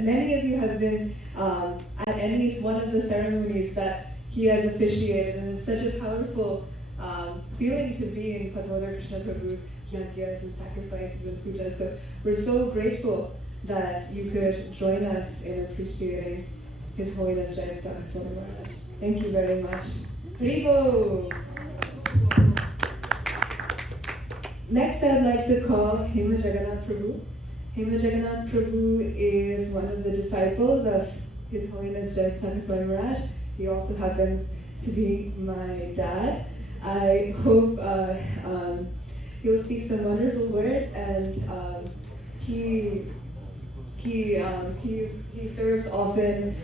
Many of you have been at any one of the ceremonies that he has officiated, and it's such a powerful feeling to be in Padmodar Krishna Prabhu's yagyas and sacrifices and pujas. So we're so grateful that you could join us in appreciating His Holiness Jayapataka Swami Maharaj. Thank you very much. Haribo! Next, I'd like to call Hema Jagannath Prabhu. Hema Jagannath Prabhu is one of the disciples of His Holiness Jayapataka Swami Maharaj. He also happens to be my dad. I hope he'll speak some wonderful words, and he serves often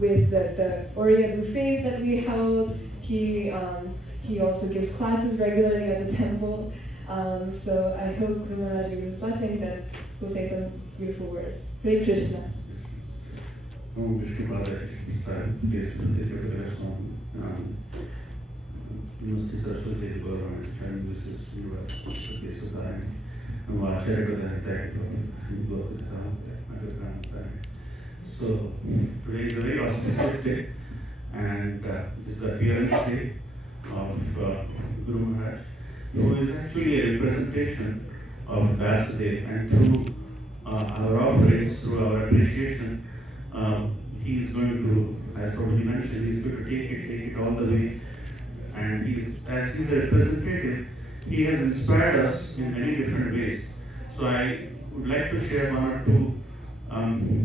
with the Oriya buffets that we held. He also gives classes regularly at the temple. So I hope Guru Maharaj gives his blessing, that we'll say some beautiful words. Hare Krishna. Om Vishnu Padaya Krishna Desh Pratya Swami Namaste Saraswati Gaurana and Mrs. Yuva Pratya Sudhani Acharya Gadana. So today is a very auspicious day, and this is the appearance day of Guru Maharaj, who is actually a representation of Vyasa, and through our offerings, through our appreciation, he is going to, as Prabhuji mentioned, he is going to take it all the way. And as he's a representative, he has inspired us in many different ways. So I would like to share one or two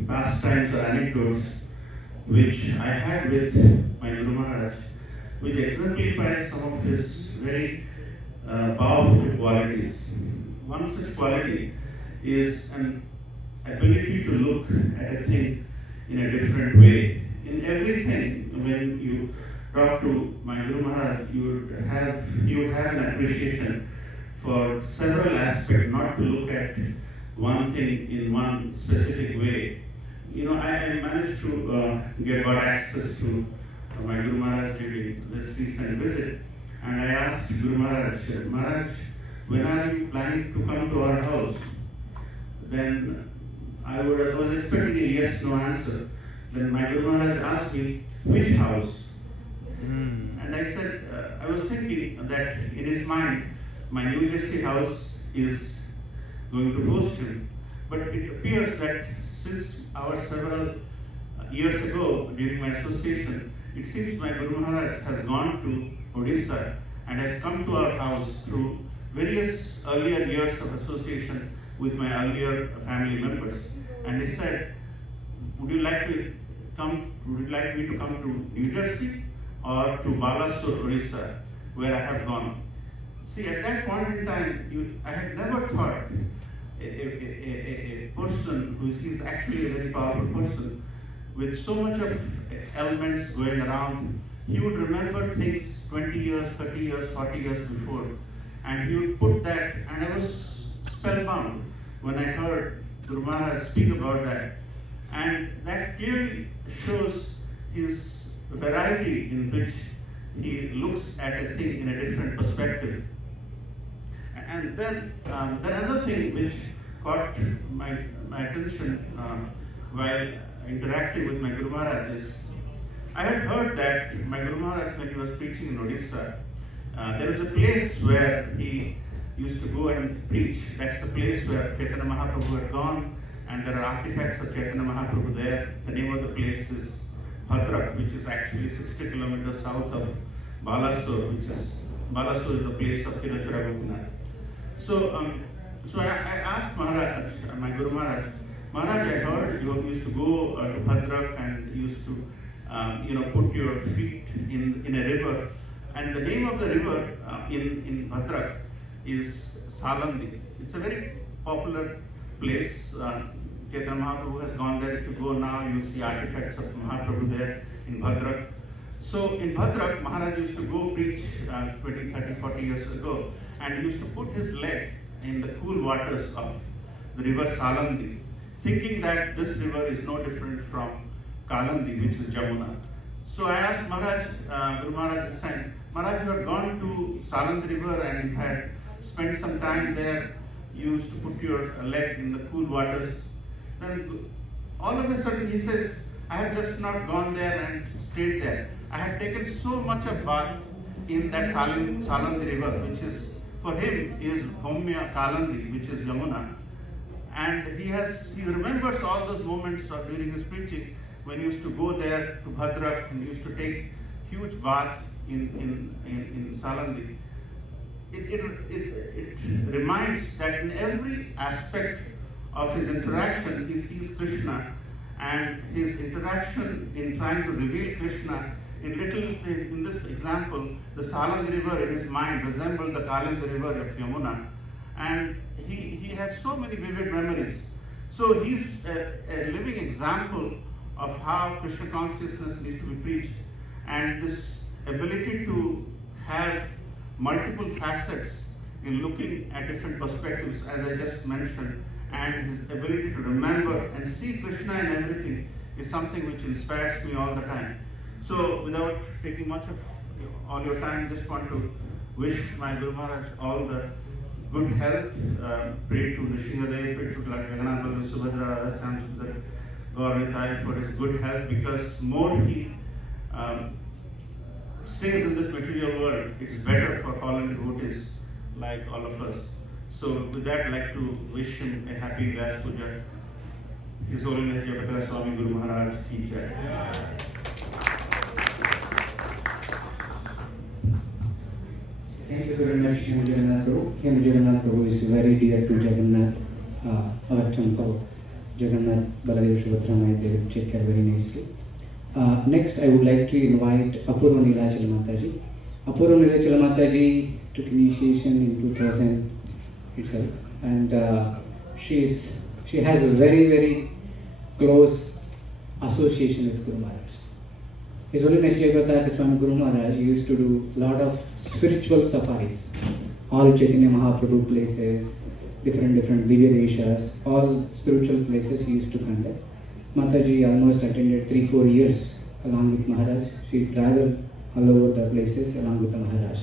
pastimes or anecdotes which I had with my Guru Maharaj, which exemplifies some of his very powerful qualities. One such quality is an ability to look at a thing in a different way. In everything, when you talk to my Guru Maharaj, you would have an appreciation for several aspects, not to look at one thing in one specific way. You know, I managed to got access to my Guru Maharaj during this recent visit, and I asked Guru Maharaj, Maharaj, when are you planning to come to our house? Then I was expecting a yes, no answer. Then my Guru Maharaj asked me, which house? And I said, I was thinking that in his mind, my New Jersey house is going to host him. But it appears that since our several years ago, during my association, it seems my Guru Maharaj has gone to Odisha and has come to our house through various earlier years of association with my earlier family members. And he said, would you like me to come to New Jersey or to Balasur, Odisha, where I have gone? See, at that point in time, I had never thought a person who is actually a very powerful person with so much of elements going around, he would remember things 20 years, 30 years, 40 years before, and he would put that, and I was spellbound when I heard Guru Maharaj speak about that. And that clearly shows his variety in which he looks at a thing in a different perspective. And then another thing which caught my attention while interacting with my Guru Maharaj is, I had heard that my Guru Maharaj, when he was preaching in Odisha, there was a place where he used to go and preach. That's the place where Chaitanya Mahaprabhu had gone, and there are artifacts of Chaitanya Mahaprabhu there. The name of the place is Bhadrak, which is actually 60 kilometers south of Balasur, Balasur is the place of Tirachara Gopinath. So I asked Maharaj, my Guru Maharaj, Maharaj, I heard you used to go to Bhadrak and used to put your feet in a river, and the name of the river in Bhadrak is Salandi. It's a very popular place. Chaitanya Mahaprabhu has gone there. If you go now, you'll see artifacts of Mahaprabhu there in Bhadrak. So in Bhadrak, Maharaj used to go preach 20, 30, 40 years ago, and he used to put his leg in the cool waters of the river Salandi, thinking that this river is no different from Kalandi, which is Jamuna. So I asked Maharaj, Guru Maharaj this time, Maharaj, you had gone to Salandi river and you had spent some time there, you used to put your leg in the cool waters. then all of a sudden he says, I had just not gone there and stayed there. I had taken so much of bath in that Salandi river, which is, for him, is Homya Kalandi, which is Yamuna. And he remembers all those moments during his preaching when he used to go there to Bhadrak and he used to take huge bath in Salandi. It reminds that in every aspect of his interaction, he sees Krishna, and his interaction in trying to reveal Krishna in this example, the Salandi river in his mind resembled the Kalandi river of Yamuna, and he has so many vivid memories. So he's a living example of how Krishna consciousness needs to be preached, and this ability to have multiple facets in looking at different perspectives, as I just mentioned, and his ability to remember and see Krishna in everything is something which inspires me all the time. So without taking much of all your time, just want to wish my Guru Maharaj all the good health. Pray to Nishingadev, pray to Jagannath Baladev Subhadra, Sam Sundar Gauravitai for his good health, because more he stays in this material world, it is better for fallen devotees like all of us. So with that, I'd like to wish him a happy Vyasa Puja. His Holiness Jayapataka Swami Guru Maharaj ki jai. Thank you very much, Hema Jagannath Prabhu. Hema Jagannath Prabhu is very dear to Jagannath, our temple. Jagannath Baladev Subhadra, they will take care very nicely. Next, I would like to invite Apurva Nilachal Mataji. Apurva Nilachal Mataji took initiation in 2000 itself, and she has a very, very close association with Guru Maharaj. His Holiness Jayapataka Swami Guru Maharaj used to do a lot of spiritual safaris, all Chaitanya Mahaprabhu places, different Divya Deshas, all spiritual places he used to conduct. Mataji almost attended 3-4 years along with Maharaj. She traveled all over the places along with the Maharaj.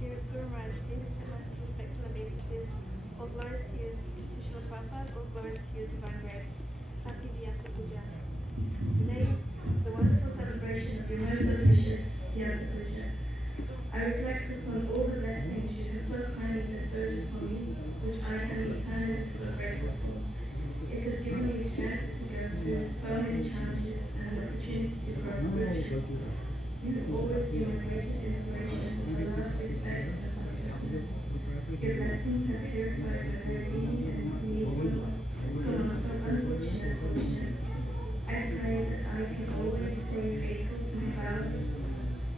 Dearest Guru Maharaj, please accept my respectful obeisances. All glories to you, to Srila Prabhupada, all glories to you, Divine Grace. Happy Vyasa Puja. Today is the wonderful celebration of your most auspicious Vyasa Puja. I reflect upon all the blessings you have so kindly bestowed upon me, which I am eternally so grateful for. It has given me strength to go through so many challenges and an opportunity to grow spiritually. You have always been my greatest inspiration for love, respect, and selflessness. Your blessings have purified my very being and me so unfortunate. I pray that I can always stay faithful to my vows,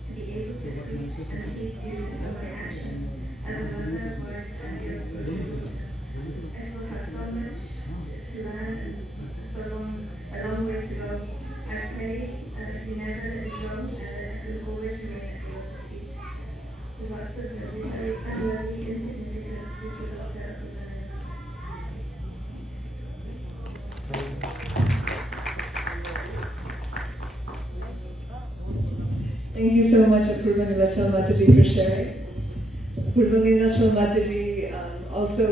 to be able to preach and please you in all my actions as a mother, wife, and your spiritual daughter. I still have so much to learn and a long way to go. I pray that if you never let me go, will always remain at your feet. With lots of unworthy insignificant spiritual daughter of the Thank you so much, Apurva Nilachal Mataji, for sharing. Apurva Nilachal Mataji also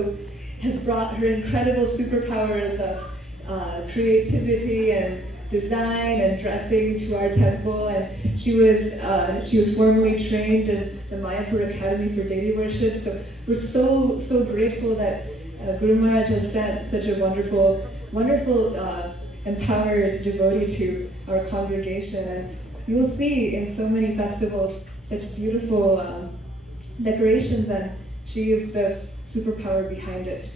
has brought her incredible superpowers of creativity and design and dressing to our temple, and she was formally trained in the Mayapur Academy for Daily Worship. So we're so grateful that Guru Maharaj has sent such a wonderful empowered devotee to our congregation. And you will see in so many festivals such beautiful decorations, and she is the superpower behind it.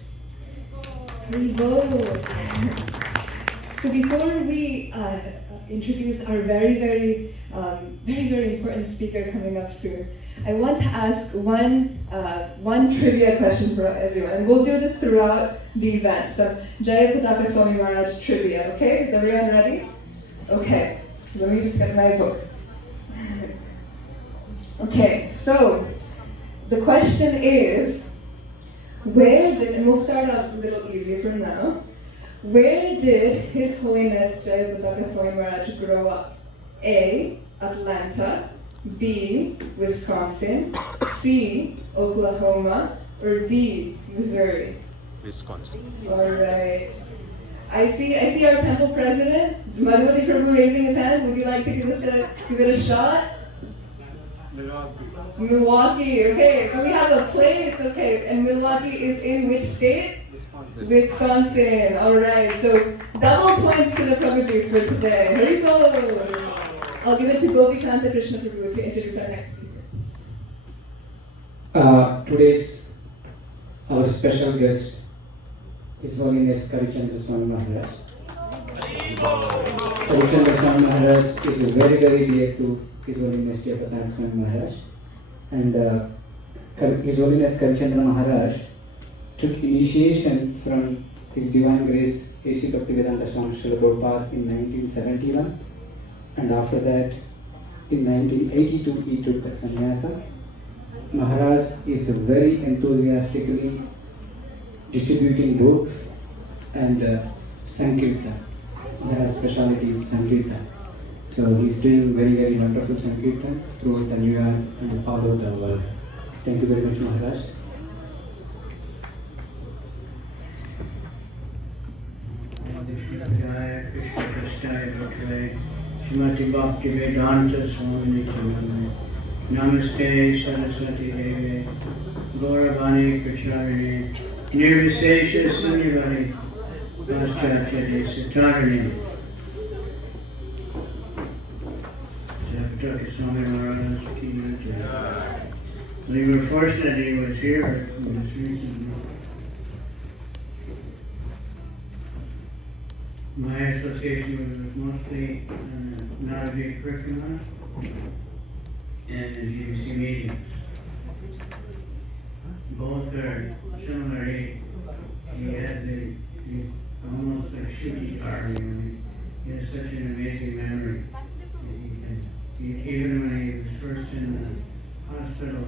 Haribo. So before we introduce our very important speaker coming up soon, I want to ask one trivia question for everyone. We'll do this throughout the event. So Jayapataka Swami Maharaj trivia, okay? Is everyone ready? Okay, let me just get my book. Okay, so the question is, and we'll start off a little easier from now, where did His Holiness Jayapataka Swami Maharaj grow up? A. Atlanta, B. Wisconsin, C. Oklahoma, or D. Missouri? Wisconsin. Alright. I see our temple president, Madhuri Prabhu, raising his hand. Would you like to give it a shot? Milwaukee, okay, so we have a place, okay, and Milwaukee is in which state? Wisconsin, alright, so double points to the Prabhujis for today. Here you go. I'll give it to Gopikanta Krishna Prabhu to introduce our next speaker. Today's our special guest, His Holiness Kavichandra Swami Maharaj. Kavichandra Swami Maharaj is very, very dear to His Holiness Jayapataka Swami Maharaj. And His Holiness Kavichandra Maharaj took initiation from His Divine Grace A.C. Bhaktivedanta Swami Srila Prabhupada in 1971. And after that, in 1982, he took the sannyasa. Maharaj is very enthusiastically distributing books and Sankirtan. Maharaj's specialty is Sankirtan. So he's doing very, very wonderful Sankirtan throughout the New York and all over the world. Thank you very much, Maharaj. Shrimati Bhakti Vedanta Swami Nityananda. Namaste Saraswati Devi Gauravani Pracharini Nirvisesha Sunyavani Paschachari Satarini. Jayapataka Swami Maharaj Ki Jai. We were fortunate he was here this recently. My association was mostly Navadvip curriculum and the GBC meetings. Both are similar. He had he's almost like shooty guard. He has such an amazing memory. Even when he was first in the hospital,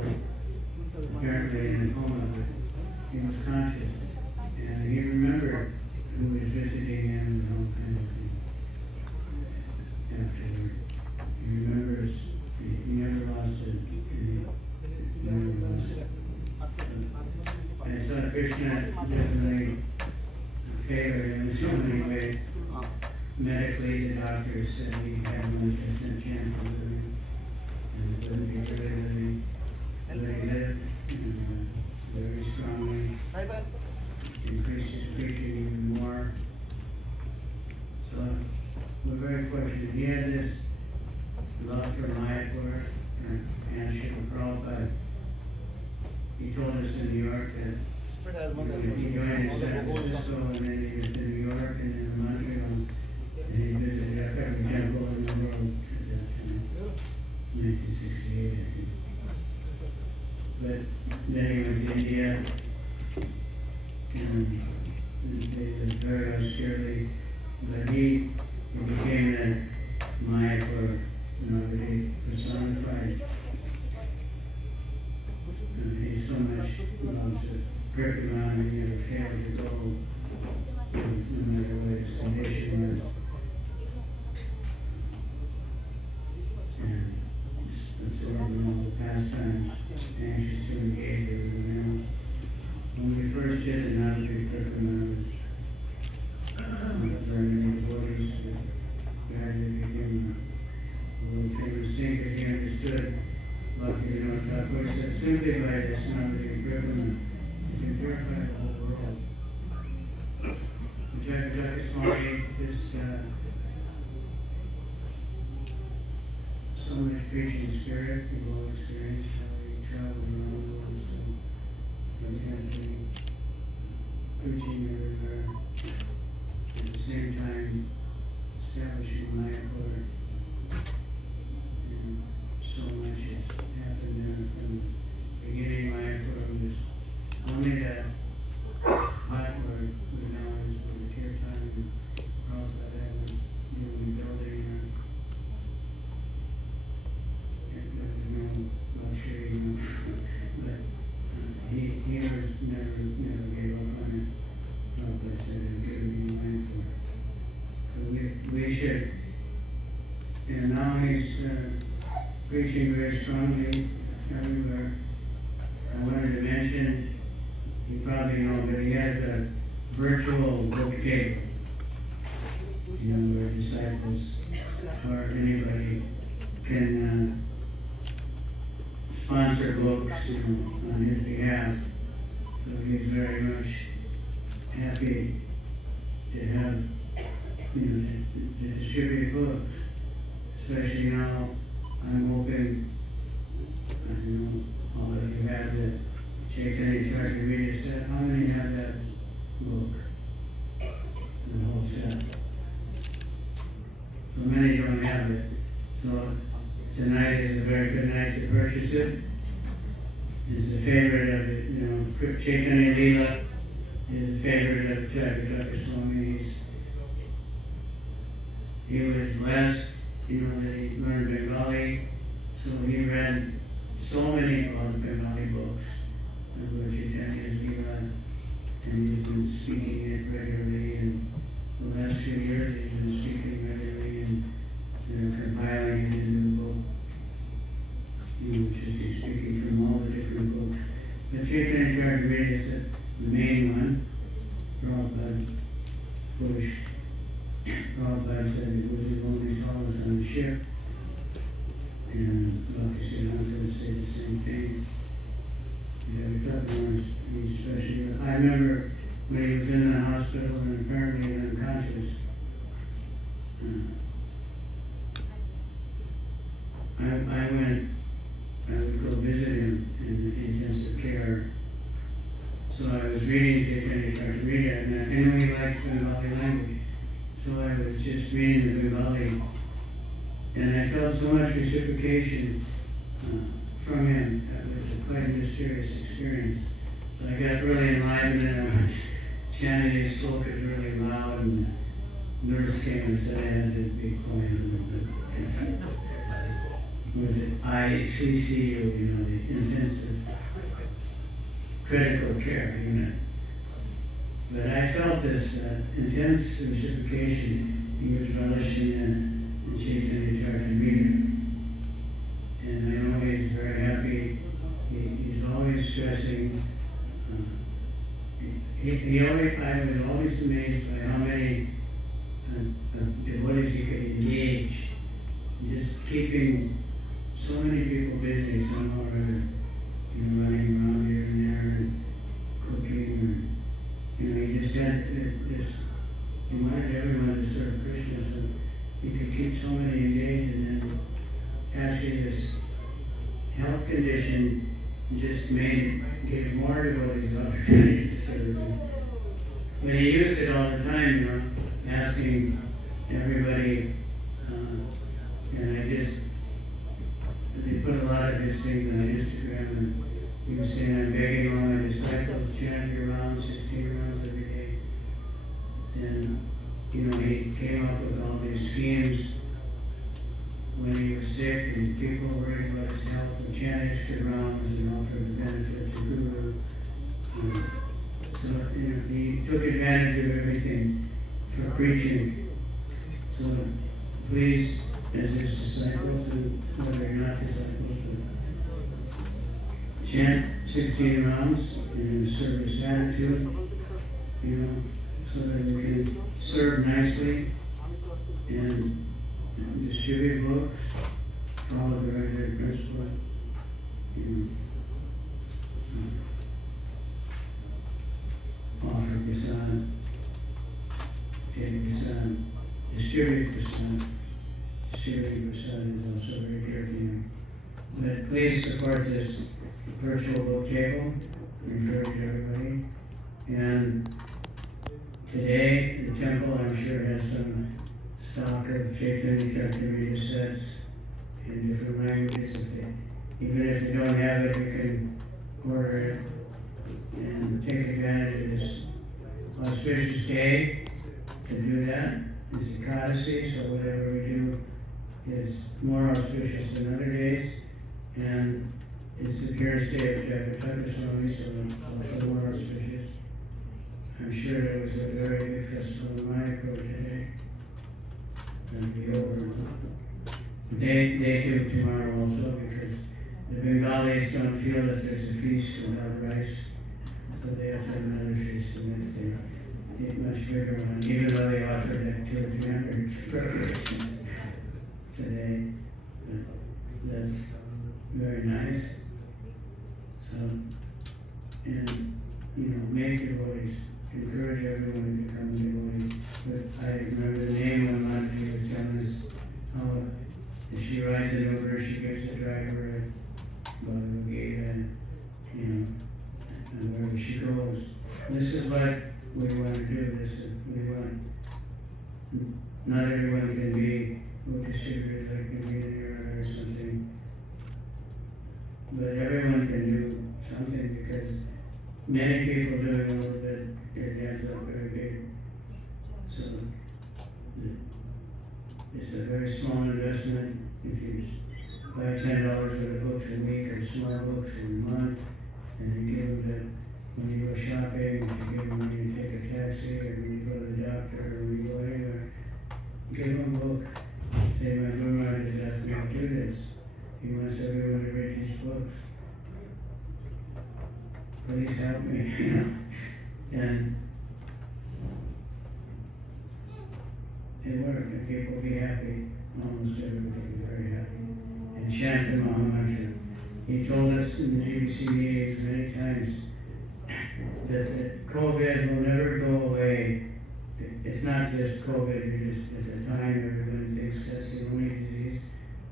apparently in a coma, he was conscious. And he remembered who was visiting him and all kind of thing. Afterward, he remembers, he never lost it. He never lost it. I saw Krishna definitely favored him in so many ways. Medically, the doctors said he had 1% chance of living, and it wouldn't be really living. But he lived very strongly. Increased his preaching even more. So we're very fortunate. He had this love for Mayapur and Srila Prabhupada. He told us in New York that he joined in San Francisco and then he was in New York and in Montreal. And he visited every temple in the world at that time, 1968, I think. But then he went to India. And they lived very austerely, but he became that Mayapur, he personified. And he so much loves to grip around and he never failed to go, no matter what his condition was. And absorbing all the pastimes, anxious to engage everyone else. When we first did it, now we took them very many devotees who gradually became a world famous thinker. He understood Bhaktivinoda Thakur said simply by this knowledge and privilege, you can purify the whole world. Jayapataka Swami, this so much preaching spirit, people experience how he traveled around the world. Intensely preaching everywhere, at the same time establishing Mayapur, and so much has happened there from the beginning. Mayapur was only that Mayapur we know is for the kirtan and Prabhupada was newly building there was no he was never gave up on it. Prabhupada said it would give me life for it. So we should, and now he's preaching very strongly everywhere. I wanted to mention, you probably know that he has a virtual book table. Where disciples or anybody can sponsor books, on his behalf. So he's very much happy to have, to distribute books. Especially now, I'm hoping, I don't know, all of you have the Chaitanya Charitamrita set. How many have that book? The whole set. So many don't have it. So tonight is a very good night to purchase it. It's a favorite of the, Chaitanya Leela is a favorite of Jayapataka Swami. He was blessed, that he learned Bengali. So he read so many Bengali books of Chaitanya's Leela, and he's been speaking it regularly. And the last few years he's been speaking regularly and compiling it into a book. Just he's speaking from all the different books. But Chaitanya Charitamrita is the main one. Prabhupada pushed. Prabhupada said it was his only solace on the ship. And Bhaktisiddhanta said the same thing. Especially, I remember when he was in the hospital and apparently unconscious. I would go visit him in intensive care. So I was reading Chaitanya Charitamrita, and I knew he liked Bengali language. So I was just reading the Bengali, and I felt so much reciprocation from him. That was quite a mysterious experience. So I got really enlivened, and I was chanting his slokas really loud, and the nurse came and said I had to be quiet a little bit. Was it ICCU, the intensive critical care unit. But I felt this intense reciprocation he was relishing in Chaitanya Charitamrita. And I know he's very happy. He's always stressing. I was always amazed by how many devotees he could engage, just keeping so many people busy somehow or other, running around here and there and cooking, he just had this, he wanted everyone to serve Krishna, so he could keep so many engaged, and then actually this health condition just gave more devotees the opportunity to serve him. But he used it all the time, asking everybody, and they put a lot of his things on Instagram, and he was saying, I'm begging all my disciples to chant your rounds, 16 rounds every day. And, he came up with all these schemes when he was sick, and people were worried about his health, and chant extra rounds and all for the benefit of the Guru. So, he took advantage of everything for preaching. So, please, as his disciples, and whether you're not disciples, chant 16 rounds in service attitude, so that we can serve nicely and distribute books, follow the right principle, offer prasad, take prasad, distribute prasad. Distributing prasad is also very dear to him. But please support this virtual book table. We encourage everybody. And today, the temple, I'm sure, has some stock of Chaitanya Charitamrita sets in different languages. Even if they don't have it, you can order it and take advantage of this auspicious day to do that. It's a courtesy, so whatever we do is more auspicious than other days, and it's a appearance day of Jayapataka Swami, so also more auspicious. I'm sure it was a very big festival in Mayapur today. It'll be over. They do tomorrow also, because the Bengalis don't feel that there's a feast without rice, so they have to have another feast the next day. A much bigger one, even though they offered like 200 or 300 burgers today. But that's very nice. So, and make devotees, encourage everyone to become a devotee. But I remember the name when Mataji was telling us how if she rides an Uber, she gives the driver a Bhagavad Gita, and wherever she goes. This is what we want to do. Not everyone can be distributors like a millionaire or something, but everyone can do something, because many people doing a little bit, it ends up very big. So it's a very small investment. If you buy $10 worth of books a week, or small books in a month, and you give them that when you go shopping, if you give them when you take a taxi, or when you go to the doctor, or when you go anywhere, give them a book. Say, my Guru Maharaj has asked me to do this. He wants everyone to read these books. Please help me, And it worked, and people will be happy. Almost everybody will be very happy. And chant the Mahamantra. He told us in the GBC meetings many times that COVID will never go away. It's not just COVID, it's at the time everybody thinks that's the only disease.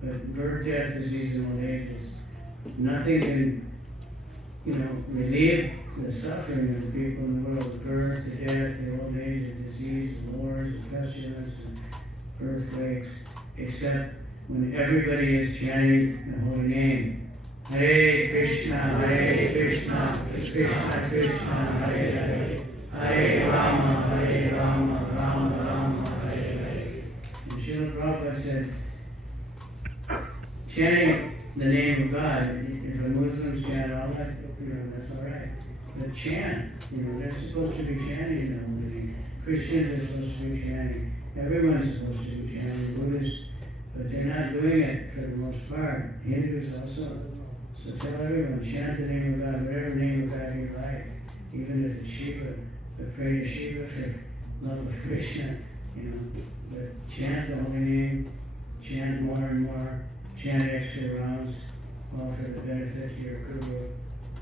But birth, death, disease, and old age is nothing can, relieve the suffering of the people in the world. The birth, the death, the old age, the disease, the wars, the pestilence, and earthquakes, except when everybody is chanting the holy name. Hare Krishna, Krishna Krishna, Hare Hare. Hare Rama, Rama Rama, Hare Hare. And Srila Prabhupada said, chanting the name of God, if a Muslim chant all that, that's all right. But chant, they're supposed to be chanting the holy name. Christians are supposed to be chanting. Everyone's supposed to be chanting. Buddhists, but they're not doing it for the most part. Hindus also. So tell everyone, chant the name of God, whatever name of God you like. Even if it's Shiva, but pray to Shiva for love of Krishna, But chant the holy name, chant more and more, chant extra rounds, all for the benefit of your guru,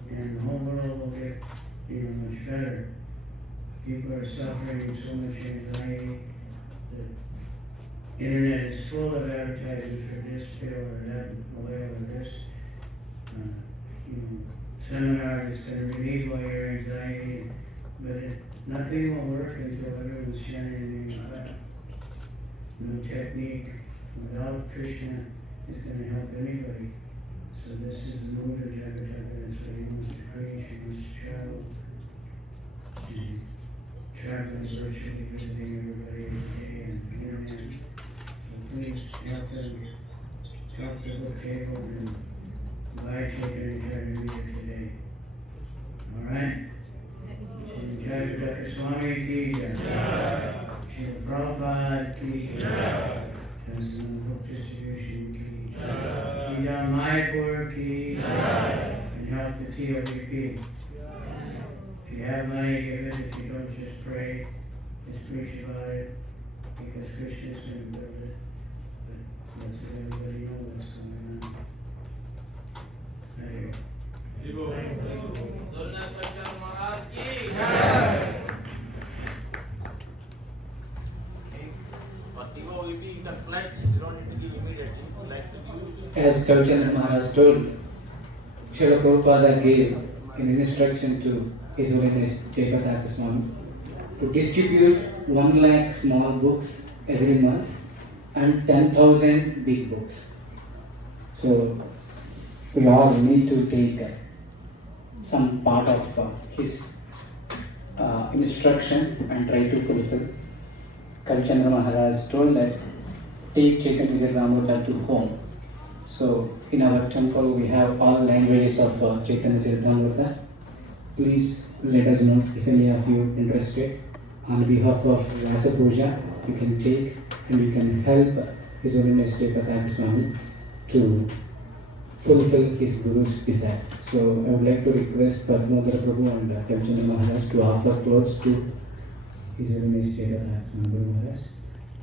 and the whole world will get, much better. People are suffering so much anxiety. The internet is full of advertisements for this pill or that oil or this. Seminar is going to relieve all your anxiety, but nothing will work until everyone's chanting the name of God. No technique without Krishna is going to help anybody. So this is the mood of Jayapataka, and so he wants to preach, he wants to travel, traveling virtually, visiting everybody every day, and internet. So please help them, help the book table, and buy children and try to read it today. All right? Jayapataka Swami ki jai. Srila Prabhupada ki jai. President Book Distribution ki jai. Jidam Mayapur ki jai. And help the TOVP. If you have money, give it. If you don't, just pray. Just preach about it. Because Krishna is going to build it. But let's let everybody know what's going on. There you go. As Kalchandra Maharaj told, Srila Prabhupada gave an instruction to His Holiness Jayapataka Swami to distribute 1 lakh small books every month and 10,000 big books. So we all need to take some part of his instruction and try to fulfill. Kalchandra Maharaj told that take Chaitanya Charitamrita to home. So in our temple we have all languages of Chaitanya Charitamrita. Please let us know if any of you interested. On behalf of Vyasa Puja, you can take and you can help His Holiness Jayapataka Swami to fulfill his Guru's desire. So I would like to request Padmadhara Prabhu and Kamchana Maharaj to offer clothes to His Holiness Jayapataka Swami Guru Maharaj.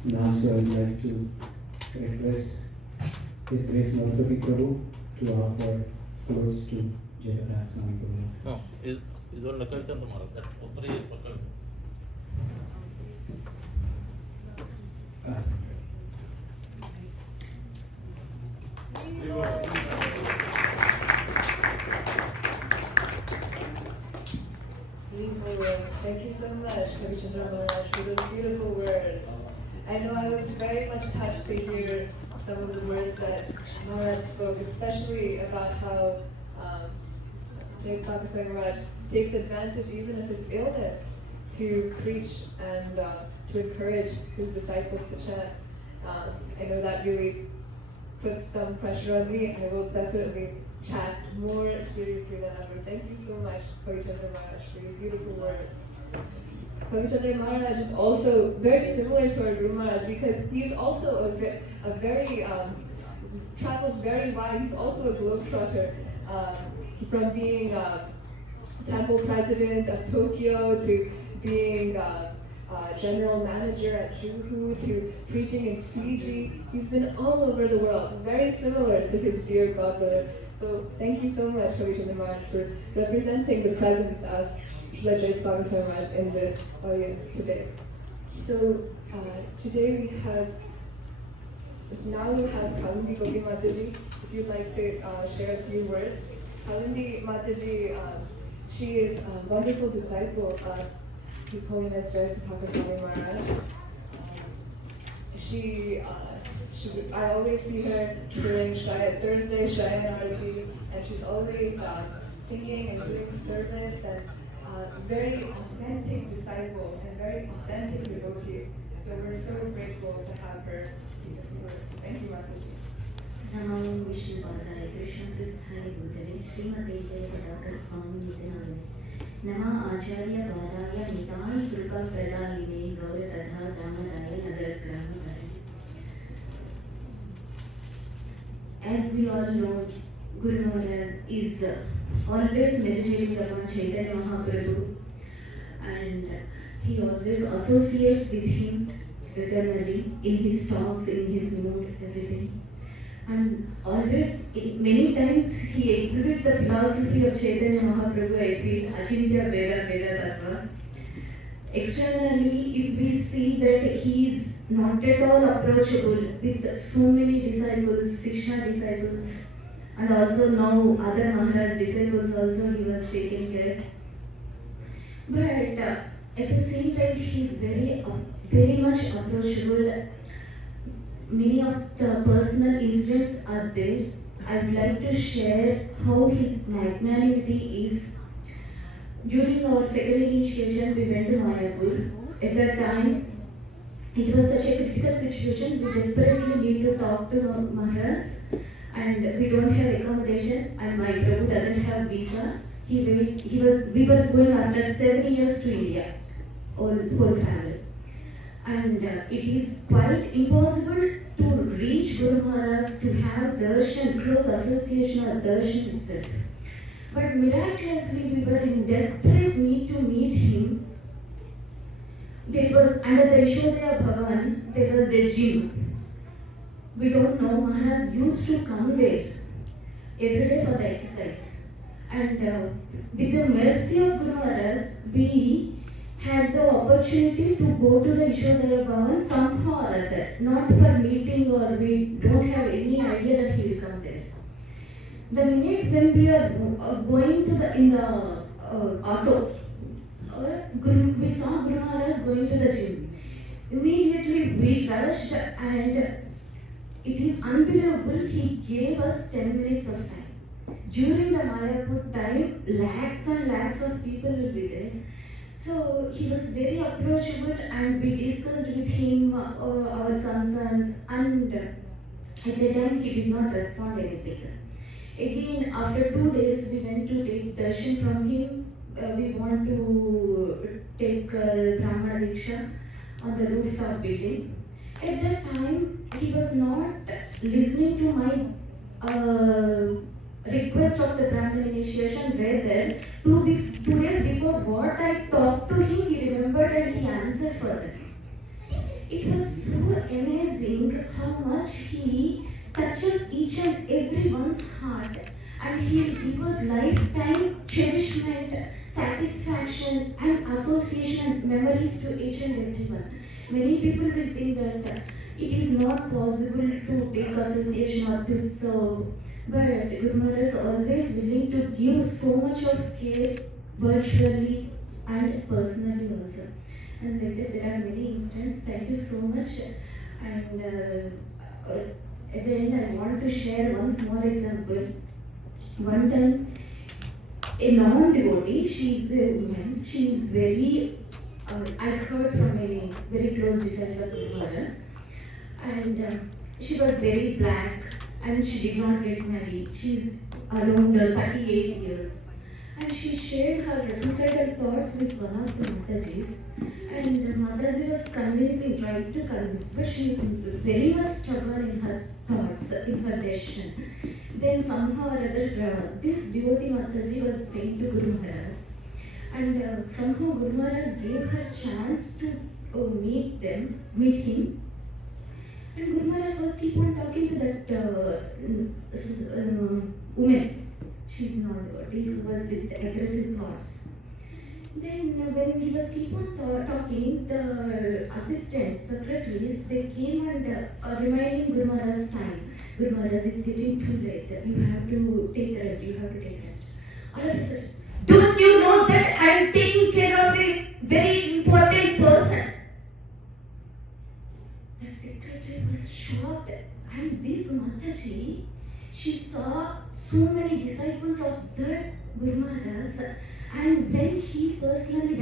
And also I would like to request His Grace Maharaja Prabhu to offer clothes to Jayapataka Swami Guru Maharaj. No, is one local center Maharaj. That Uttari is local. Thank you so much, Kavi Chandra Maharaj, for those beautiful words. I know I was very much touched to hear some of the words that Maharaj spoke, especially about how Jayapataka Maharaj takes advantage even of his illness to preach and to encourage his disciples to chant. I know that really puts some pressure on me. I will definitely chant more seriously than ever. Thank you so much, Kavi Chandra Maharaj, for your beautiful words. Kavi Chandra Maharaj is also very similar to our Guru Maharaj because he's also a very travels very wide. He's also a globetrotter, from being temple president of Tokyo to being general manager at Juhu to preaching in Fiji. He's been all over the world, very similar to his dear godbrother. So thank you so much, Kavi Chandra Maharaj, for representing the presence of Jayapataka Maharaj in this audience today. So today we have Kalindi Gopi Mataji. If you'd like to share a few words. Kalindi Mataji, she is a wonderful disciple of His Holiness Jayapataka Swami Maharaj. I always see her during Thursday Shayan Arati, and she's always singing and doing service, and very authentic disciple and very authentic devotee. So we're so grateful to have her. Thank you, Mataji. Namo Vishnu Padaya Krishna Prasthaya Bhutale Srimate Jayapataka Swami Nityananda Nama Acharya Varaya Nitai Kripa Pradayine Gaura Tadha Damadaya Nagar Gramadaya. As we all know, Guru Maharaj is always meditating upon Chaitanya Mahaprabhu, and he always associates with him eternally in his talks, in his mood, everything. And always, many times he exhibits the philosophy of Chaitanya Mahaprabhu, I feel, Achintya Veda Veda Tattva. Externally, if we see that he is not at all approachable with so many disciples, Siksha disciples, and also now other Maharaj disciples also he was taking care. But at the same time, he is very much approachable. Many of the personal incidents are there. I would like to share how his magnanimity is. During our second initiation, we went to Mayapur. At that time, it was such a critical situation. We desperately need to talk to Maharaj, and we don't have accommodation, and my Prabhu doesn't have visa. We were going after 7 years to India, whole family. And it is quite impossible to reach Guru Maharaj, to have darshan, close association or darshan itself. But miraculously, we were in desperate need to meet him. There was, under the Yashodaya Bhavan, there was a gym. We don't know, Maharaj used to come there every day for the exercise. And with the mercy of Guru Maharaj, we had the opportunity to go to the Yashodaya Bhavan somehow or other, not for meeting, or we don't have any idea that he will come there. The minute when we are going to in the auto, we saw Guru Maharaj going to the gym. Immediately we rushed, and it is unbelievable, he gave us 10 minutes of time. During the Mayapur time, lakhs and lakhs of people will be there. So he was very approachable, and we discussed with him our concerns, and At the time, he did not respond anything. Again, after 2 days, we went to take darshan from him. We want to take Brahmana Diksha on the rooftop building. At that time, he was not listening to my request of the Brahmana initiation. Rather, 2 days before what I talked to him, he remembered and he answered for that. It was so amazing how much he touches each and everyone's heart, and he will give us lifetime cherishment, satisfaction and association memories to each and everyone. Many people will think that it is not possible to take association or to serve, but Guru Maharaj is always willing to give so much of care virtually and personally also. And like that, there are many instances. Thank you so much. And at the end, I want to share one small example. One time, a non-devotee, she is a woman, she is very, I heard from a very close disciple of Guru Maharaj, and she was very black and she did not get married. She is around 38 years. And she shared her suicidal thoughts with one of the Matajis. And Mataji was convincing, trying to convince, but she is very much stubborn in her thoughts, in her decision. Then somehow or other, this devotee Mataji was praying to Guru Maharaj. And somehow Guru Maharaj gave her chance to meet him. And Guru Maharaj was keep on talking to that woman. She is not devotee, who was with aggressive thoughts. Then when he was keep on talking, the assistants, secretaries, they came and reminding Guru Maharaj's time. Guru Maharaj is getting too late. You have to take rest. You have to take rest. All of a sudden, don't you know that I am taking care of a very important person? That secretary was shocked. And this Mataji, she saw so many disciples of that Guru Maharaj. And when she personally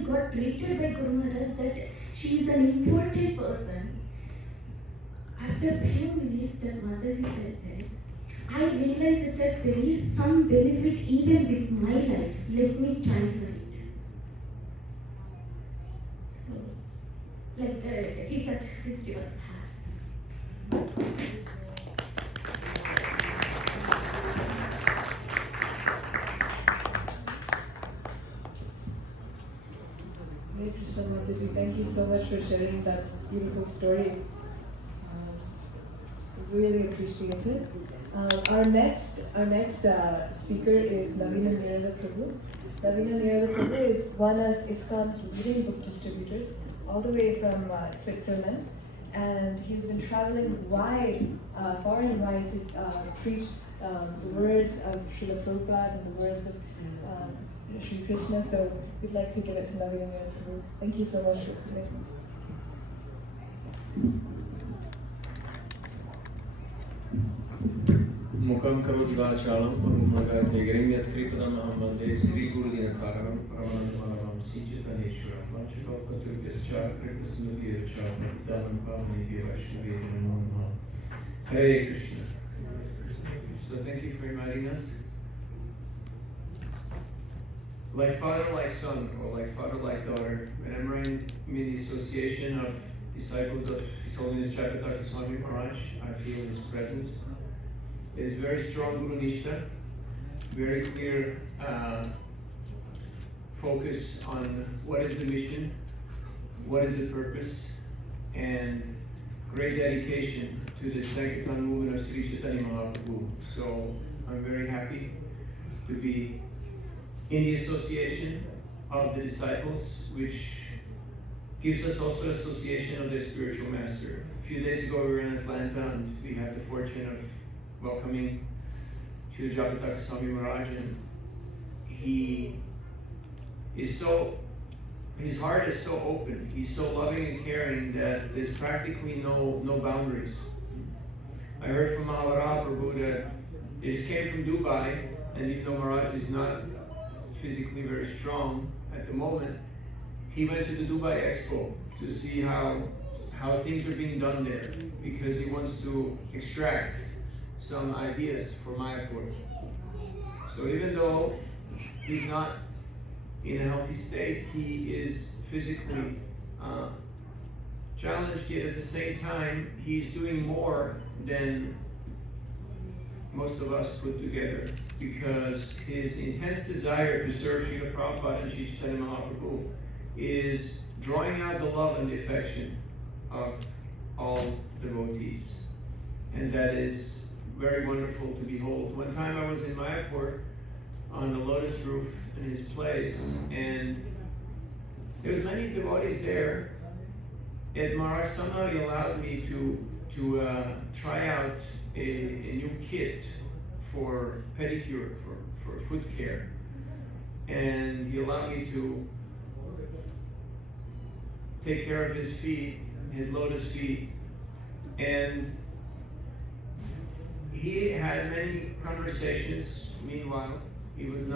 got treated by Guru Maharaj that she is an important person, after a few minutes that Mataji said that, I realized that there is some benefit even with my life. Let me try for it. So, like that, he touched everyone's heart. Hare Krishna Mataji, thank you so much for sharing that beautiful story. Really appreciate it. Our next speaker is Navina Nirala Prabhu. Navina Nirala Prabhu is one of ISKCON's leading book distributors, all the way from Switzerland, and he's been traveling wide, far and wide to preach the words of Srila Prabhupada and the words of Sri Krishna. So we'd like to give it to Navina Nirala Prabhu. Thank you so much for coming. Mukam karoti vachalam parumagate grimyat kripadam aham vande Sri Guru Dinakaram Paramanamaram Sijataneshwaram Vanchakapaturbhyascha Kripasmudhircha Bhaktanam Pavnebhyo Vaishnavebhyo Namo Namaha. Hare Krishna. So thank you for inviting us. Like father, like son, or like father, like daughter, whenever I'm in the association of disciples of His Holiness Jayapataka Swami Maharaj, I feel His presence. There's very strong Guru Nishtha, very clear focus on what is the mission, what is the purpose, and great dedication to the Sankirtan movement of Sri Chaitanya Mahaprabhu. So I'm very happy to be in the association of the disciples, which gives us also association of their spiritual master. A few days ago we were in Atlanta and we had the fortune of welcoming Srila Jayapataka Swami Maharaja, and his heart is so open, he's so loving and caring that there's practically no boundaries. I heard from Maharaja Prabhu that he just came from Dubai, and even though Maharaj is not physically very strong at the moment, he went to the Dubai Expo to see how how things are being done there, because he wants to extract some ideas for Mayapur. So even though he's not in a healthy state, he is physically challenged, yet at the same time, he's doing more than most of us put together, because his intense desire to serve Srila Prabhupada and Sri Chaitanya Mahaprabhu is drawing out the love and the affection of all devotees. And that is very wonderful to behold. One time I was in Mayapur on the lotus roof in his place, and there was many devotees there. And Maharaja somehow he allowed me to try out a new kit for pedicure, for foot care. And he allowed me to take care of his feet, his lotus feet. And he had many conversations. Meanwhile, he's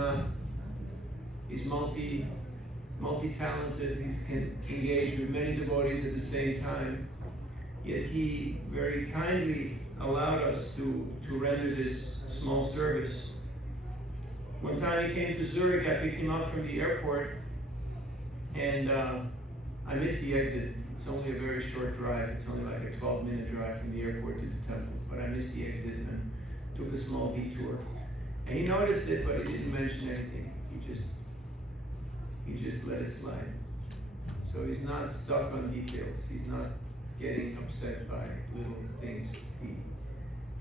multi-talented, he can engage with many devotees at the same time. Yet he very kindly allowed us to render this small service. One time he came to Zurich, I picked him up from the airport, and I missed the exit. It's only a very short drive. It's only like a 12-minute drive from the airport to the temple. But I missed the exit and took a small detour. And he noticed it, but he didn't mention anything. He just let it slide. So he's not stuck on details. He's not getting upset by little things.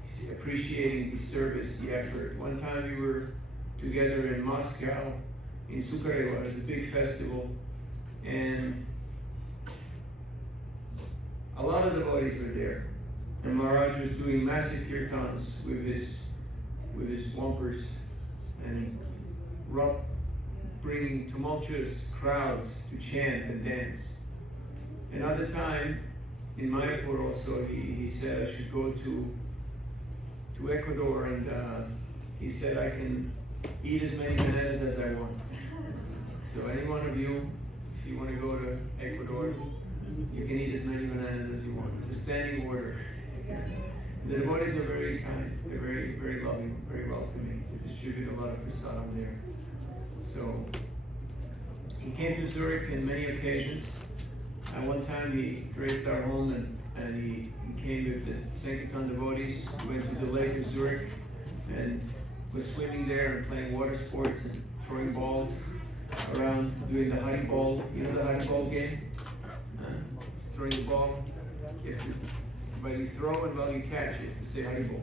He's appreciating the service, the effort. One time we were together in Moscow, in Sukharevo. It was a big festival, and a lot of devotees were there. And Maharaja was doing massive kirtans with his wampers and bringing tumultuous crowds to chant and dance. Another time, in Mayapur also, he said I should go to Ecuador, and he said I can eat as many bananas as I want. So any one of you, if you want to go to Ecuador, you can eat as many bananas as you want. It's a standing order. The devotees are very kind. They're very, very loving, very welcoming. They distribute a lot of prasadam there. So he came to Zurich on many occasions. At one time he graced our home, and he came with the Sankirtan devotees. He went to the lake of Zurich and was swimming there and playing water sports and throwing balls around, doing the Haribol. You know the Haribol game? Throwing the ball. While you throw and while you catch it, to say Haribol.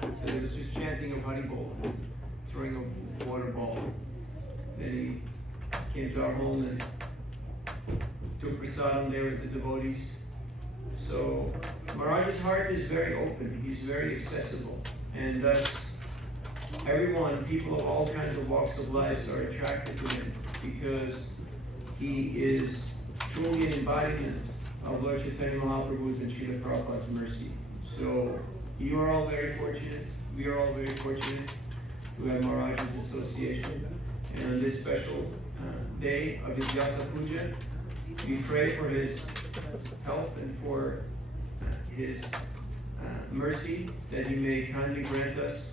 So there was just chanting of Haribol, throwing a water ball. Then he came to our home and took prasadam there with the devotees. So Maharaja's heart is very open. He's very accessible, and thus everyone, people of all kinds of walks of life, are attracted to him because he is truly an embodiment of Lord Chaitanya Mahaprabhu's and Srila Prabhupada's mercy. So you are all very fortunate. We are all very fortunate to have Maharaja's association. And on this special day of his Vyasa Puja, we pray for his health and for his mercy, that he may kindly grant us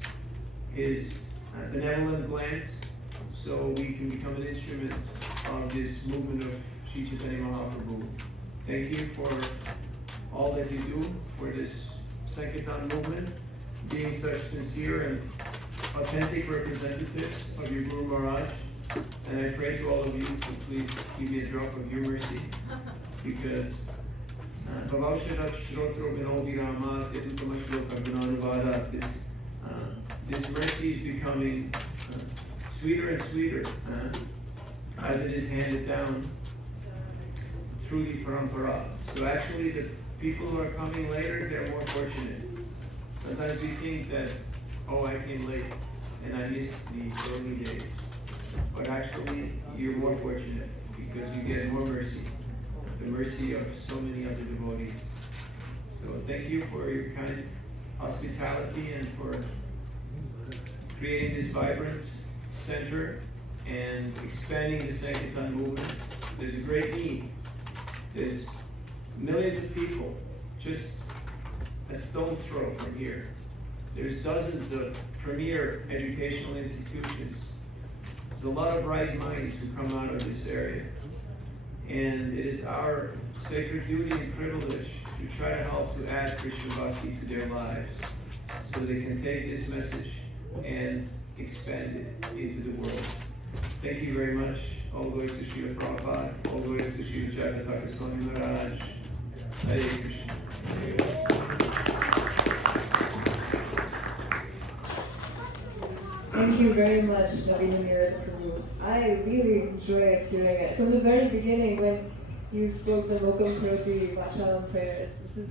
his benevolent glance, so we can become an instrument of this movement of Sri Chaitanya Mahaprabhu. Thank you for all that you do for this Sankirtan movement, being such sincere and authentic representatives of your Guru Maharaj. And I pray to all of you to please give me a drop of your mercy, because this mercy is becoming sweeter and sweeter as it is handed down through the parampara. So actually the people who are coming later, they're more fortunate. Sometimes we think that, oh, I came late and I missed the early days. But actually, you're more fortunate because you get more mercy, the mercy of so many other devotees. So thank you for your kind hospitality and for creating this vibrant center and expanding the Sankirtan movement. There's a great need. There's millions of people just a stone's throw from here. There's dozens of premier educational institutions. There's a lot of bright minds who come out of this area. And it is our sacred duty and privilege to try to help to add Krishna Bhakti to their lives so they can take this message and expand it into the world. Thank you very much. All glories to Srila Prabhupada. All glories to Srila Jayapataka Swami Maharaj. Hare Krishna. Thank you very much, Naveen Prabhu. I really enjoyed hearing it. From the very beginning, when you spoke the Vokam Karoti Vachalam prayers, this is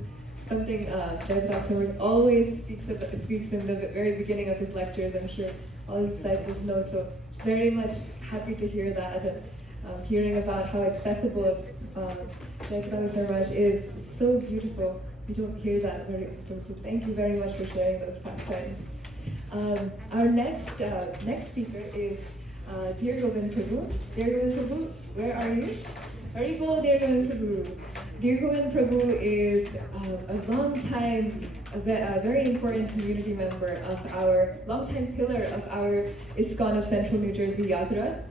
something Jayapataka always speaks in the very beginning of his lectures. I'm sure all his disciples know. So very much happy to hear that, and hearing about how accessible Jayapataka Maharaj is so beautiful. You don't hear that very often. So thank you very much for sharing those pastimes. Our next speaker is Dear Govind Prabhu. Dear Govind Prabhu, where are you? Haribol, Dear Govind Prabhu. Dear Govind Prabhu is a very important community member of our, long-time pillar of our ISKCON of Central New Jersey Yatra.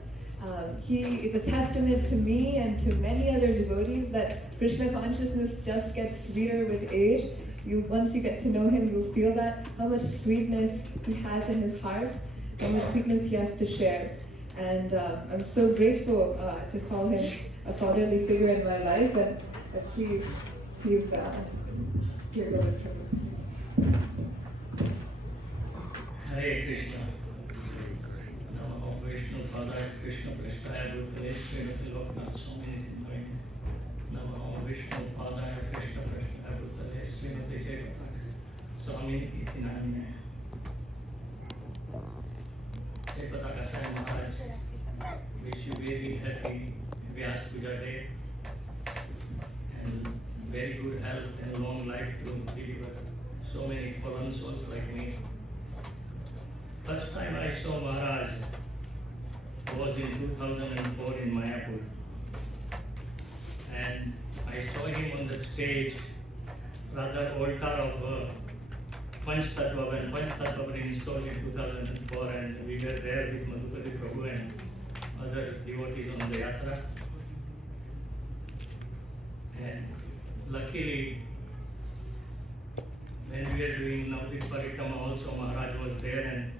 He is a testament to me and to many other devotees that Krishna consciousness just gets sweeter with age. Once you get to know him, you'll feel that, how much sweetness he has in his heart, how much sweetness he has to share. And I'm so grateful to call him a fatherly figure in my life, and please, here go with Prabhu. Hare Krishna. Namo Vishnu Padaya Krishna Prasthaya Bhutale Sri Loknath Swami Namo Vishnu Padaya Krishna Prasthaya Bhutale Srimati Jayapataka Swami Itinamine. Jayapataka Swami Maharaj, wish you very happy Vyasa Puja day and very good health and long life to deliver so many fallen souls like me. First time I saw Maharaj was in 2004 in Mayapur, and I saw him on the stage, rather altar of Panch Tattva, when Panch Tattva were installed in 2004, and we were there with Madhukari Prabhu and other devotees on the yatra. And luckily, when we were doing Navadip Parikrama also, Maharaj was there, and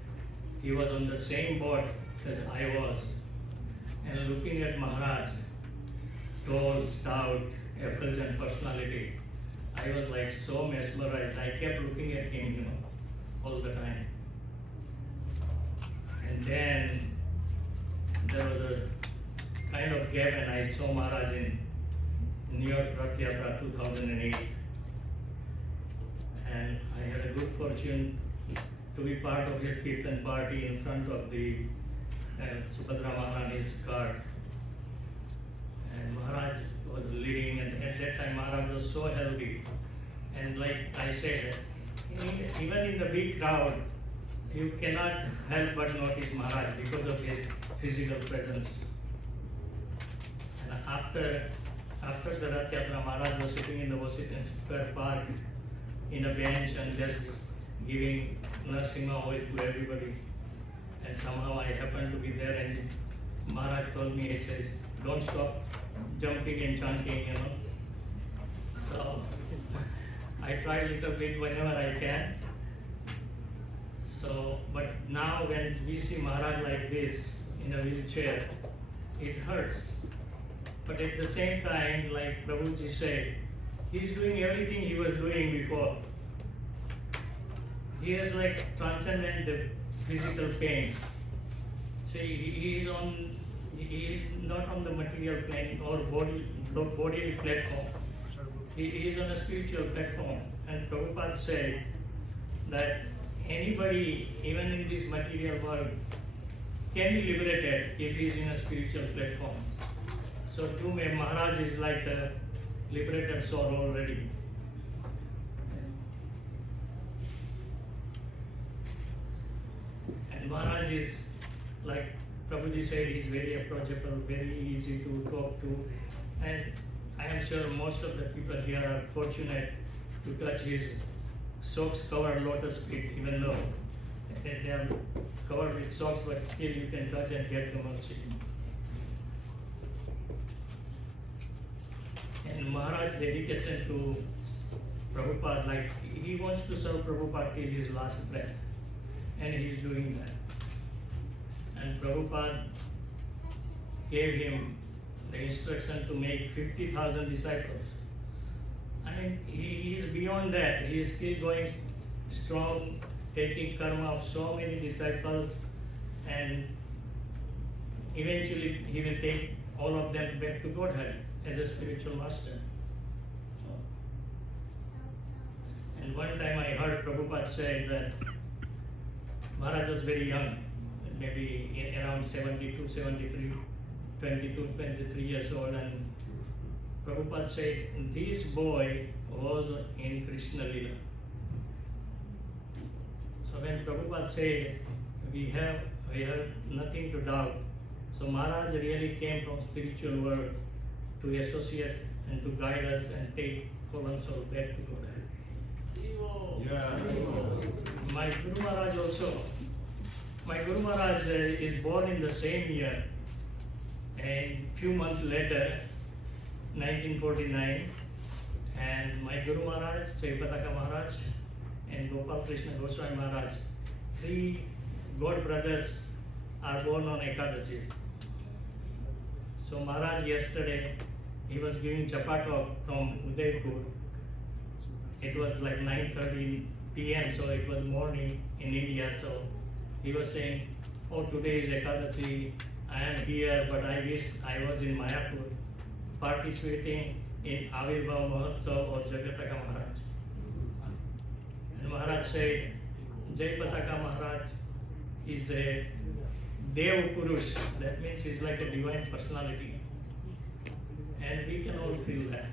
he was on the same boat as I was. And looking at Maharaj, tall, stout, effulgent personality, I was like so mesmerized. I kept looking at him, all the time. And then there was a kind of gap, and I saw Maharaj in New York Rath Yatra 2008. And I had a good fortune to be part of his Kirtan party in front of the Subhadra Maharani's cart. And Maharaj was leading, and at that time Maharaj was so healthy. And like I said, even in the big crowd, you cannot help but notice Maharaj because of his physical presence. And after the Rath Yatra, Maharaj was sitting in the Washington Square Park in a bench and just giving Narsimha oil to everybody. And somehow I happened to be there, and Maharaj told me, he says, don't stop jumping and chanting, So I try a little bit whenever I can. So, but now when we see Maharaj like this in a wheelchair, it hurts. But at the same time, like Prabhuji said, he's doing everything he was doing before. He has like transcended the physical pain. See, he is not on the material plane or body platform. He is on a spiritual platform. And Prabhupada said that anybody, even in this material world, can be liberated if he is in a spiritual platform. So to me, Maharaj is like a liberated soul already. And Maharaj is, like Prabhuji said, he's very approachable, very easy to talk to. And I am sure most of the people here are fortunate to touch his socks covered lotus feet, even though they are covered with socks, but still you can touch and get the mercy. And Maharaj's dedication to Prabhupada, like he wants to serve Prabhupada till his last breath, and he is doing that. And Prabhupada gave him the instruction to make 50,000 disciples. I mean, he is beyond that. He is still going strong, taking karma of so many disciples, and eventually he will take all of them back to Godhead as a spiritual master. And one time I heard Prabhupada say that Maharaj was very young, maybe around 72, 73, 22, 23 years old, and Prabhupada said, this boy was in Krishna Lila. So when Prabhupada said, we have nothing to doubt, so Maharaj really came from spiritual world to associate and to guide us and take Kolan soul back to Godhead. My Guru Maharaj also, my Guru Maharaj is born in the same year, and few months later, 1949, and my Guru Maharaj, Jayapataka Maharaj, and Gopal Krishna Goswami Maharaj, 3 god brothers are born on Ekadasis. So Maharaj yesterday, he was giving japa talk from Udaipur. It was like 9:30 p.m., so it was morning in India. So he was saying, oh, today is Ekadasi, I am here, but I wish I was in Mayapur participating in Avirbhav Mahotsav of Jayapataka Maharaj. And Maharaj said, Jayapataka Maharaj is a Dev Purush, that means he's like a divine personality. And we can all feel that.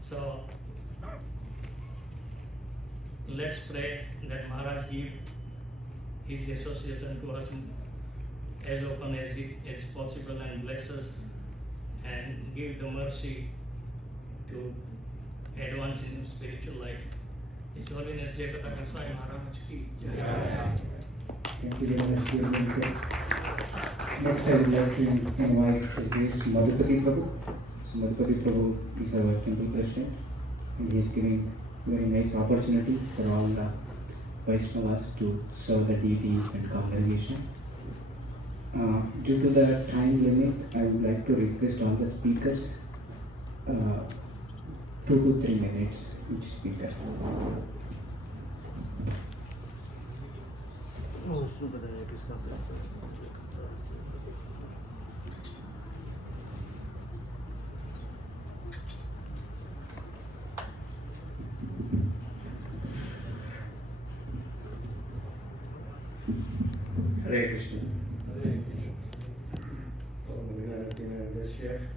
So, let's pray that Maharaj give his association to us as often as possible and bless us and give the mercy to advance in spiritual life. His Holiness Jayapataka Swami Maharaj ki Jai. Thank you very much. Next, I would like to invite His Grace Madhupati Prabhu. So Madhupati Prabhu is our temple president, and he is giving very nice opportunity for all the Vaishnavas to serve the deities and congregation. Due to the time limit, I would like to request all the speakers 2 to 3 minutes each speaker. Hare Krishna.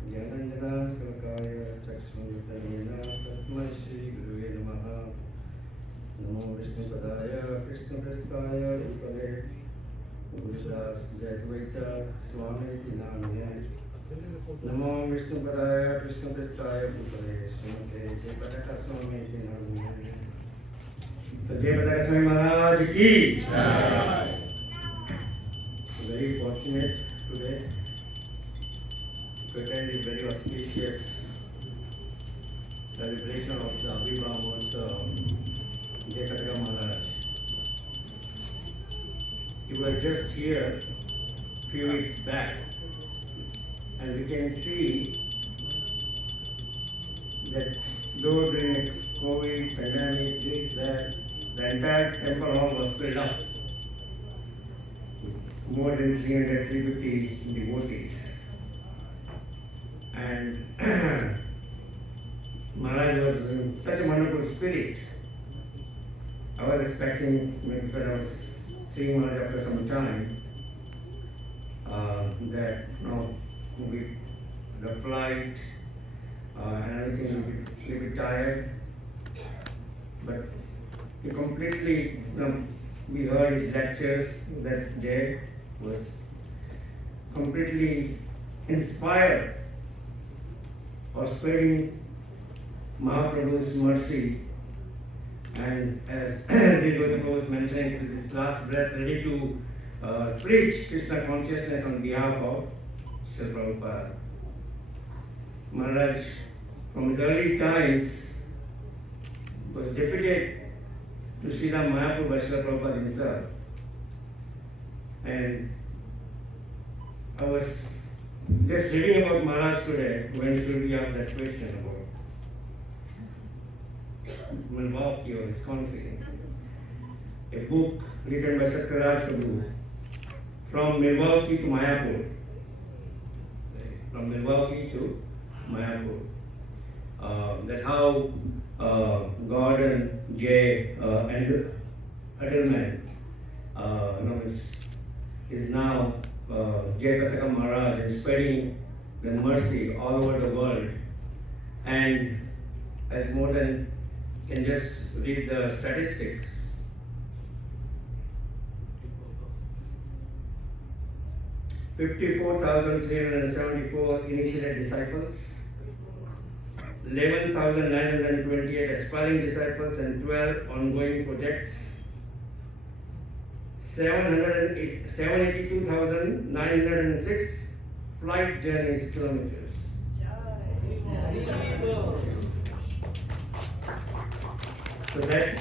Gyananjana Salakaya Chakshundana Tasmai Shri Guruve Namaha. Namo Vishnu Padaya Krishna Prastaya Rupale Gurudas Jayadvaita Swami Tinamine. Namo Vishnu Padaya Krishna Prastaya Rupale Srimate Jayapataka Swami Tinamine. Jayapataka Swami Maharaj ki Jai. Very fortunate today to attend this very auspicious celebration of the Abhibham Mahotsav of Jayapataka Maharaj. He was just here a few weeks back, and we can see that though during the COVID pandemic, this, that, the entire temple hall was filled up. More than 350 devotees. And Maharaj was in such a wonderful spirit. I was expecting, because I was seeing Maharaj after some time, that with the flight and everything will be a little bit tired. But he completely, we heard his lecture that day, was completely inspired for spreading Mahaprabhu's mercy, and as Jayapataka was mentioning, with his last breath, ready to preach Krishna consciousness on behalf of Srila Prabhupada. Maharaj, from his early times, was deputed to Srila Mayapur by Srila Prabhupada himself. And I was just reading about Maharaj today when Shruti asked that question about Milwaukee or Wisconsin. A book written by Satyaraj Prabhu, From Milwaukee to Mayapur. From Milwaukee to Mayapur. That how God and Jay and Adelman is now Jayapataka Maharaj and spreading the mercy all over the world. And as more than can just read the statistics. 54,374 initiated disciples, 11,928 aspiring disciples, and 12 ongoing projects, 782,906 flight journeys kilometers. So that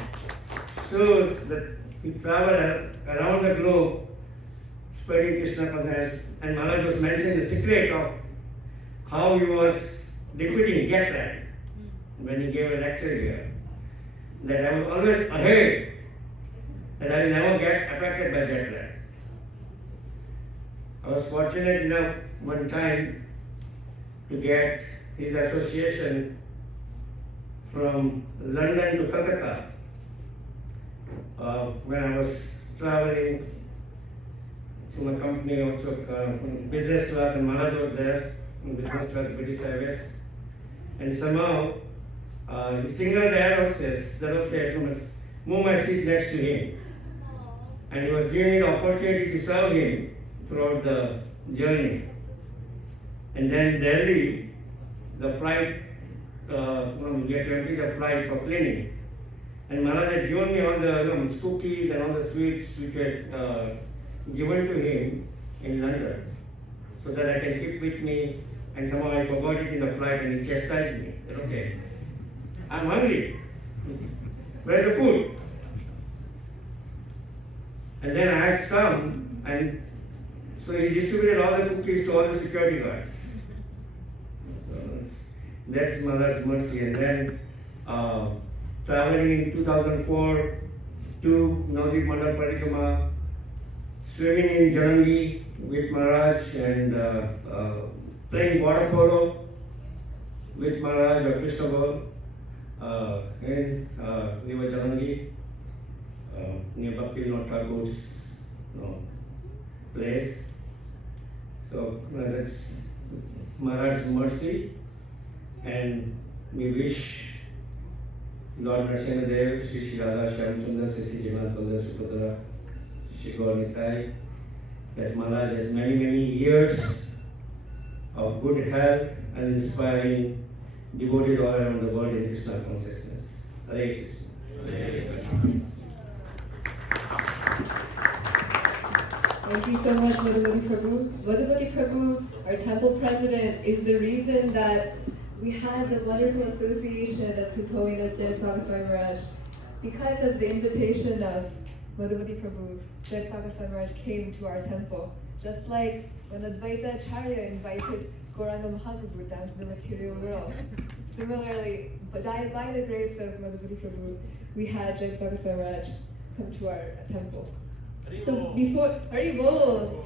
shows that he traveled around the globe spreading Krishna consciousness, and Maharaj was mentioning the secret of how he was defeating jet lag when he gave a lecture here. That I was always ahead, that I will never get affected by jet lag. I was fortunate enough one time to get his association from London to Calcutta when I was traveling to my company, also business class, and Maharaj was there in business class, British Airways, and somehow he signaled the air hostess that okay, to move my seat next to him, and he was giving me the opportunity to serve him throughout the journey. And then Delhi, the flight, we get to empty the flight for cleaning. And Maharaj had given me all the cookies and all the sweets which were given to him in London, so that I can keep with me. And somehow I forgot it in the flight, and he chastised me. Said, okay, I'm hungry. Where's the food? And then I had some, and so he distributed all the cookies to all the security guards. So that's Maharaj's mercy. And then traveling in 2004 to Navadvip Mandal Parikrama, swimming in Jalangi with Maharaj, and playing water polo with Maharaj or Krishna Ball in River Jalangi, near Bhakti Vinod Thakur's place. So that's Maharaj's mercy, and we wish Lord Narasimhadev, Sri Sri Radha Shyam Sundar, Sri Sri Jagannath Baldev Subhadra, Sri Gaur Nitai, that Maharaj has many, many years of good health and inspiring devotees all around the world in Krishna consciousness. Hare Krishna. Hare Krishna. Thank you so much, Madhuvati Prabhu. Madhuvati Prabhu, our temple president, is the reason that we had the wonderful association of His Holiness Jayapataka Swami Maharaj. Because of the invitation of Madhuvati Prabhu, Jayapataka Swami Maharaj came to our temple. Just like when Advaita Acharya invited Gauranga Mahaprabhu down to the material world. Similarly, by the grace of Madhuvati Prabhu, we had Jayapataka Swami Maharaj come to our temple. So before we go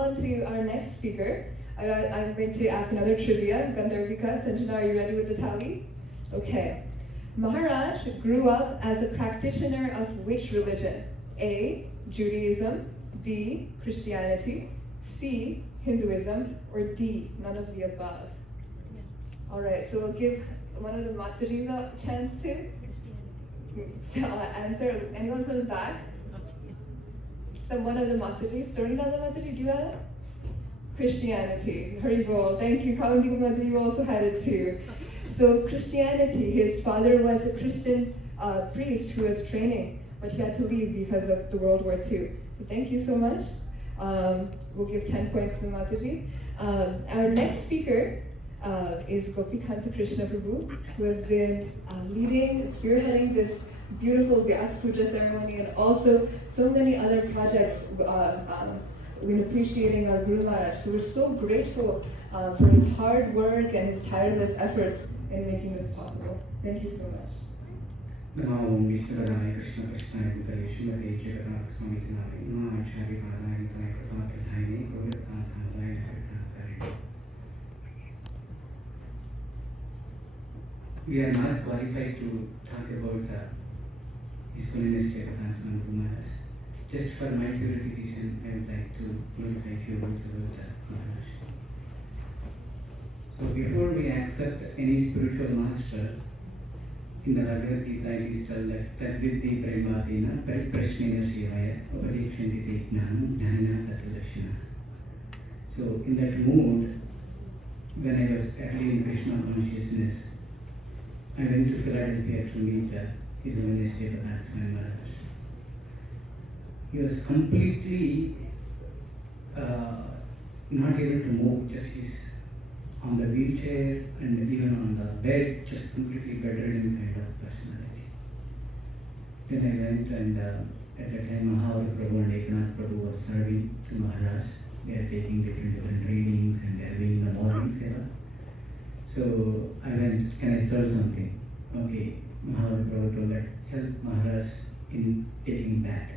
on to our next speaker, I'm going to ask another trivia. Gandharvika, Sanjana, are you ready with the tally? Okay. Maharaj grew up as a practitioner of which religion? A, Judaism, B, Christianity, C, Hinduism, or D, none of the above? Alright, so we'll give one of the Matajis a chance to answer. Anyone from the back? So one of the Matajis, Torina the Mataji, do you have it? Christianity. Haribol. Thank you. Kalanji Maji, you also had it too. So Christianity, his father was a Christian priest who was training, but he had to leave because of the World War II. So thank you so much. We'll give 10 points to the Mataji. Our next speaker is Gopikanta Krishna Prabhu, who has been spearheading this beautiful Vyasa Puja ceremony and also so many other projects in appreciating our Guru Maharaj. So we're so grateful for his hard work and his tireless efforts in making this possible. Thank you so much. Namo Vishwadaya Krishna Krishna Bhutale Shrimate Jayapataka Swami Tanale Namo Acharya Paraya Nitaya Kripaka Sahine Govinda Adhaya Nitaya. We are not qualified to talk about His Holiness Jayapataka Swami Guru Maharaj. Just for my purification, I would like to notify a few words about Maharaj. So before we accept any spiritual master, in the Bhagavad Gita it is told that Tadviddhi Prematina Pariprashnena Shivaya Upadekshanti Gnanam Jnana Tattva. So in that mood, when I was early in Krishna consciousness, I went to Philadelphia to meet His Holiness Jayapataka Swami Maharaj. He was completely not able to move, just his on the wheelchair and even on the bed, just completely bedridden kind of personality. Then I went and at that time Maharaja Prabhu and Eknath Prabhu were serving to Maharaj. They are taking different readings and they are doing the morning seva. So I went, can I serve something? Okay, Maharaja Prabhu told that help Maharaj in taking bath.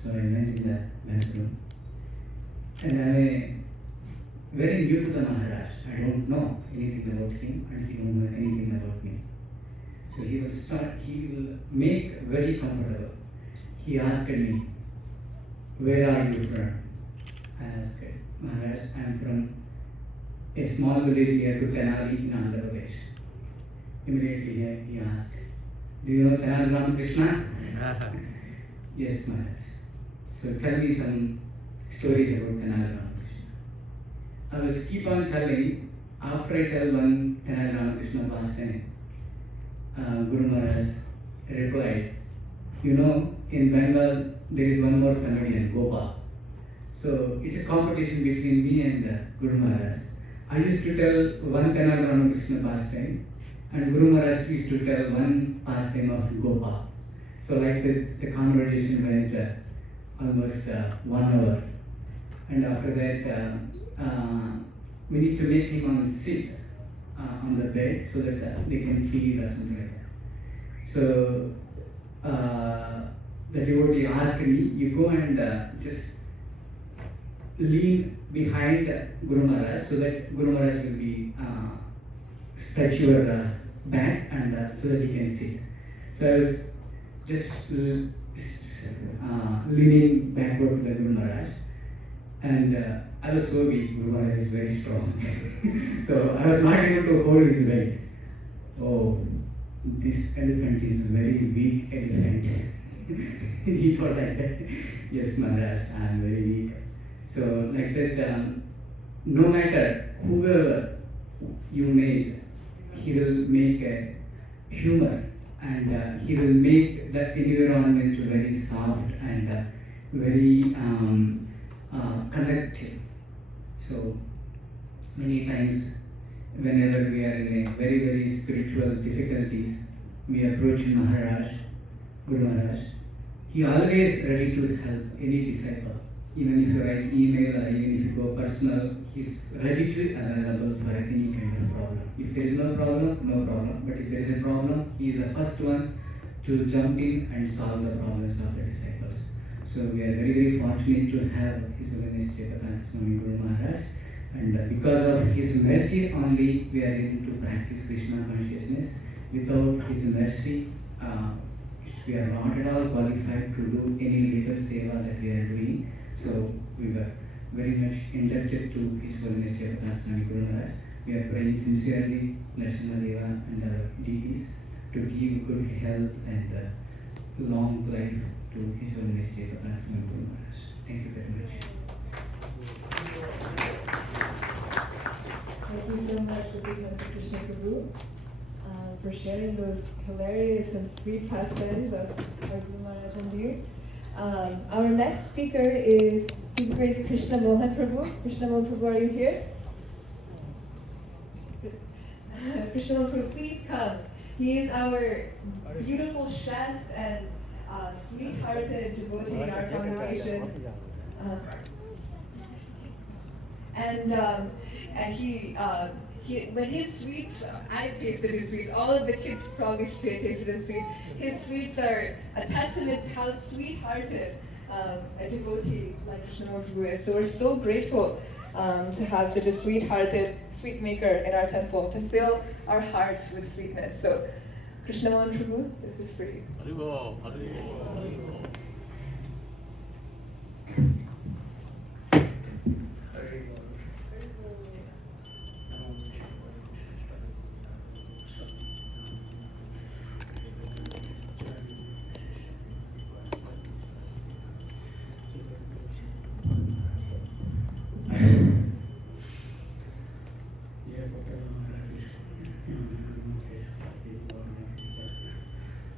So I went in the bathroom and I very new to the Maharaj. I don't know anything about him and he don't know anything about me. So he will make very comfortable. He asked me, where are you from? I asked, Maharaj, I am from a small village near to Tenali in Andhra Pradesh. Immediately he asked, do you know Tenali Ramakrishna? Yes, Maharaj. So tell me some stories about Tenali Ramakrishna. I was keep on telling, after I tell one Tenali Ramakrishna pastime, Guru Maharaj replied, you know, in Bengal there is one more comedian, Gopal. So it's a competition between me and Guru Maharaj. I used to tell one Tenali Ramakrishna pastime and Guru Maharaj used to tell one pastime of Gopal. So like the conversation went almost 1 hour. And after that, we need to make him sit on the bed so that they can feed or something like that. So the devotee asked me, you go and just lean behind Guru Maharaj so that Guru Maharaj will be stretch your back and so that he can sit. So I was just leaning backward to the Guru Maharaj. And I was so weak, Guru Maharaj is very strong. So I was not able to hold his weight. Oh, this elephant is very weak elephant. He thought like that. Yes, Maharaj, I am very weak. So like that, no matter whoever you made, he will make a humor and he will make the environment very soft and very connected. So many times whenever we are in a very, very spiritual difficulties, we approach Maharaj, Guru Maharaj. He always ready to help any disciple. Even if you write email or even if you go personal, he's ready to available for any kind of problem. If there is no problem, no problem. But if there is a problem, he is the first one to jump in and solve the problems of the disciples. So we are very, very fortunate to have His Holiness Jayapataka Swami Guru Maharaj. And because of his mercy only, we are able to practice Krishna consciousness. Without his mercy, we are not at all qualified to do any little seva that we are doing. So we were very much indebted to His Holiness Jayapataka Swami Guru Maharaj. We are praying sincerely, Narasimha and our deities to give good health and long life to His Holiness Jayapataka Swami Guru Maharaj. Thank you very much. Maharaj Krishna Prabhu for sharing those hilarious and sweet pastimes of our Guru Maharaj and you. Our next speaker is His Grace Krishna Mohan Prabhu. Krishna Mohan Prabhu, are you here? Krishna Mohan Prabhu, please come. He is our beautiful chef and sweet-hearted devotee in our congregation. And he, when his sweets, I tasted his sweets, all of the kids probably tasted his sweets. His sweets are a testament to how sweet-hearted a devotee like Krishna Prabhu is. So we're so grateful to have such a sweet-hearted sweet maker in our temple to fill our hearts with sweetness. So Krishna Prabhu, this is for you. Haribo, Haribo, Haribo.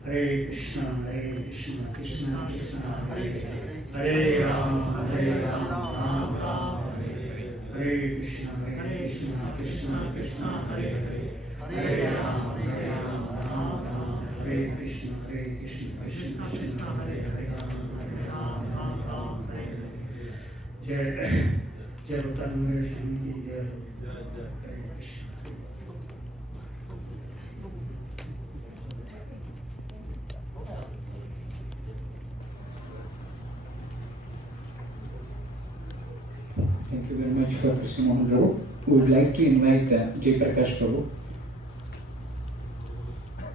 Hare Krishna, Krishna Krishna, Hare Rama, Ram Ram, Hare Krishna, Krishna Krishna, Hare Rama, Ram Ram, Hare Krishna, Krishna Krishna, Hare Ram, Jayapataka Swami ji, Jai. Thank you very much for Krishna Mohan Prabhu. We would like to invite Jayapataka Prabhu.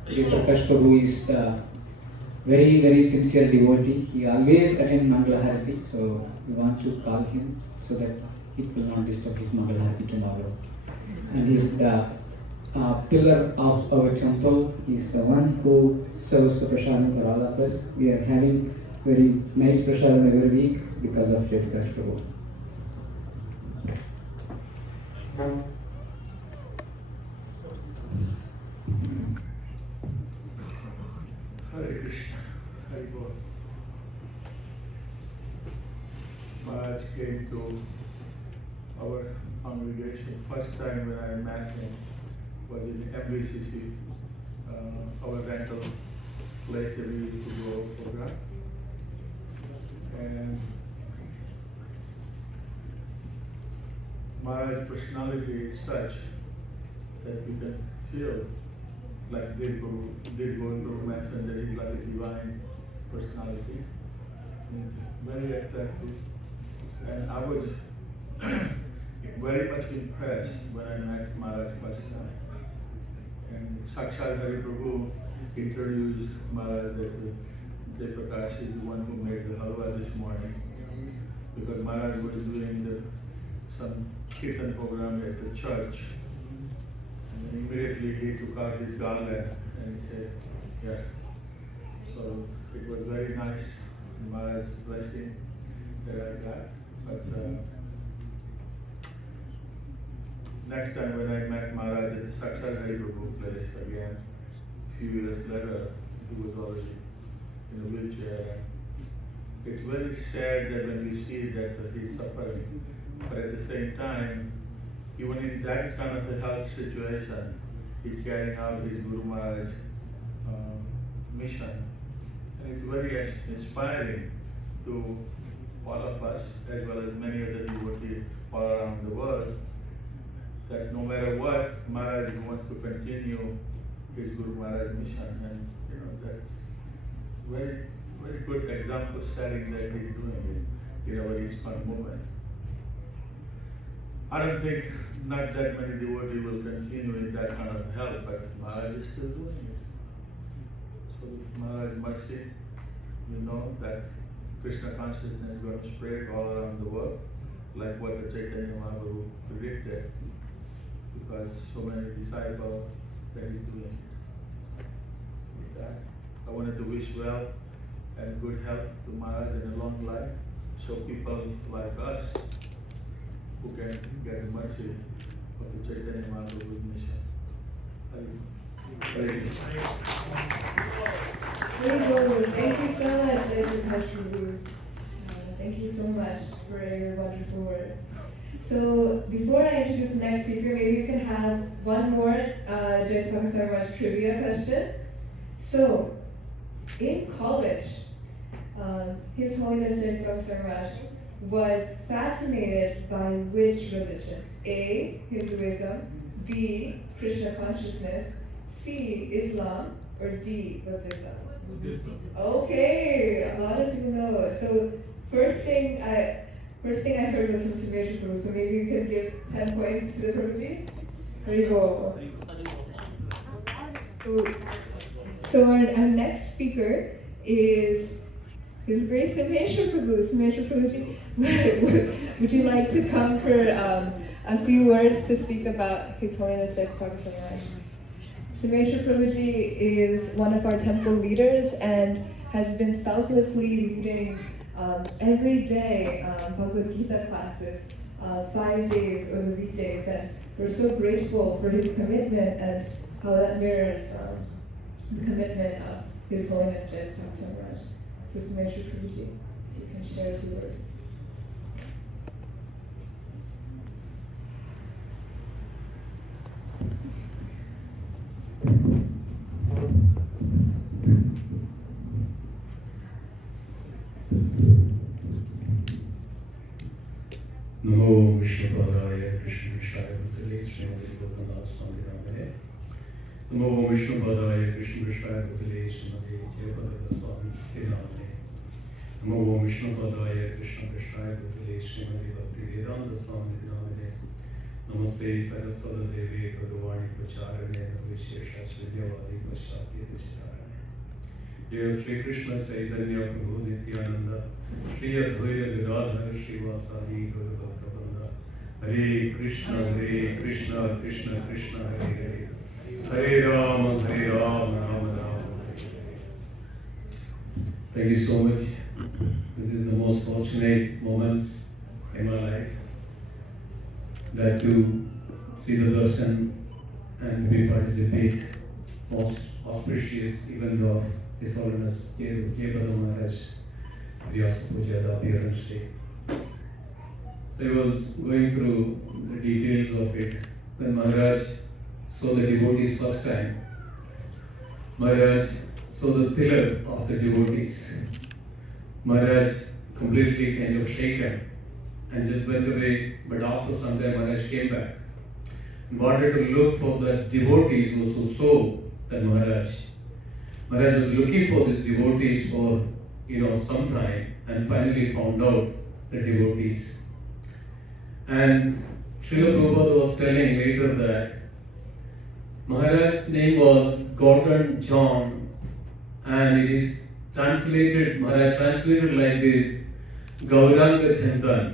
Jayapataka Prabhu is a very, very sincere devotee. He always attends Mangala so we want to call him so that it will not disturb his Mangala tomorrow. And he is the pillar of our temple. He is the one who serves the prasadam for all of us. We are having very nice prasadam every week because of Jayapataka Prabhu. Hare Krishna, Hare Bol. Maharaj came to our congregation. First time when I met him was in MVCC, our rental place that we used to go for that. And Maharaj's personality is such that you can feel like Guru mentioned that he's like a divine personality. He's very attractive. And I was very much impressed when I met Maharaj first time. And Sakshat Hari Prabhu introduced Maharaj that Jayapataka is the one who made the halwa this morning. Because Maharaj was doing some kirtan program at the church. And immediately he took out his garland and he said, yeah. So it was very nice, Maharaj's blessing that I got. But next time when I met Maharaj at the Sakshat Hari Prabhu place again, a few years later, he was already in a wheelchair. It's very sad that when you see that he's suffering, but at the same time, even in that kind of a health situation, he's carrying out his Guru Maharaj mission. And it's very inspiring to all of us, as well as many other devotees all around the world, that no matter what, Maharaj wants to continue his Guru Maharaj mission. And that's very, very good example setting that he's doing it in our ISKCON movement. I don't think not that many devotees will continue in that kind of health, but Maharaj is still doing it. So with Maharaj's mercy, we know that Krishna consciousness is going to spread all around the world, like what the Chaitanya Mahaprabhu predicted, because so many disciples that he's doing it. With that, I wanted to wish well and good health to Maharaj and a long life, so people like us who can get the mercy of the Chaitanya Mahaprabhu's mission. Very good. Very good. Thank you so much, Jayapataka Prabhu. Thank you so much for your wonderful words. So before I introduce the next speaker, maybe you can have one more Jayapataka trivia question. So, in college, His Holiness Jayapataka was fascinated by which religion? A. Hinduism, B. Krishna consciousness, C. Islam, or D. Buddhism? Okay, a lot of people know. So first thing I heard was from Sumesh Prabhu, so maybe you can give 10 points to the Prabhuji? Haribo. So our next speaker is His Grace Sumesh Prabhu. Sumesh Prabhuji, would you like to come for a few words to speak about His Holiness Jayapataka Prabhu? Sumesh Prabhuji is one of our temple leaders and has been selflessly leading every day Bhagavad Gita classes, 5 days or the weekdays, and we're so grateful for his commitment and how that mirrors the commitment of His Holiness Jayapataka Prabhu. So Sumesh Prabhuji, if you can share a few words. Namo Vishnupadaya Krishna Vishaya Bhutale Srimati Bhutanath Swami Ramane. Namo Vishnupadaya Krishna Vishaya Bhutale Srimati Jayapataka Swami Ramane. Namo Vishnupadaya Krishna Vishaya Bhutale Srimati Bhakti Vedanta Swami Ramane. Namaste Saraswata Devi Bhagavani Pacharane Vishesha Srinyavadi Pashati Disharane. Jai Sri Krishna Chaitanya Prabhu Nityananda Shri Advaita Gadadhar Srivasadi Guru Bhakta Hare Krishna Krishna Krishna Hare Hare Hare Rama Rama Rama. Thank you so much. This is the most fortunate moments in my life, that to see the darshan and we participate most auspicious event of His Holiness Jayapataka Maharaj Vyasa Puja, the appearance day. So I was going through the details of it. When Maharaj saw the devotees first time, Maharaj saw the tilak of the devotees. Maharaj completely kind of shaken and just went away, but after some time Maharaj came back and wanted to look for the devotees who saw that Maharaj was looking for these devotees for some time, and finally found out the devotees. And Srila Prabhupada was telling later that Maharaj's name was Gordon John, and it is translated, Maharaj translated like this: Gauranga Chandan,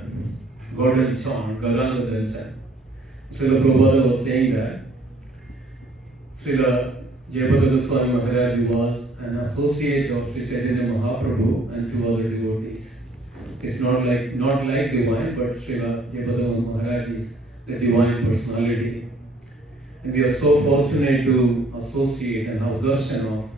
Gordon John, Gauranga Chandan. Srila Prabhupada was saying that Srila Jayapataka Swami Maharaj was an associate of Sri Chaitanya Mahaprabhu and 2 other devotees. It's not like divine, but Srila Jayapataka Maharaj is the divine personality. And we are so fortunate to associate and have darshan of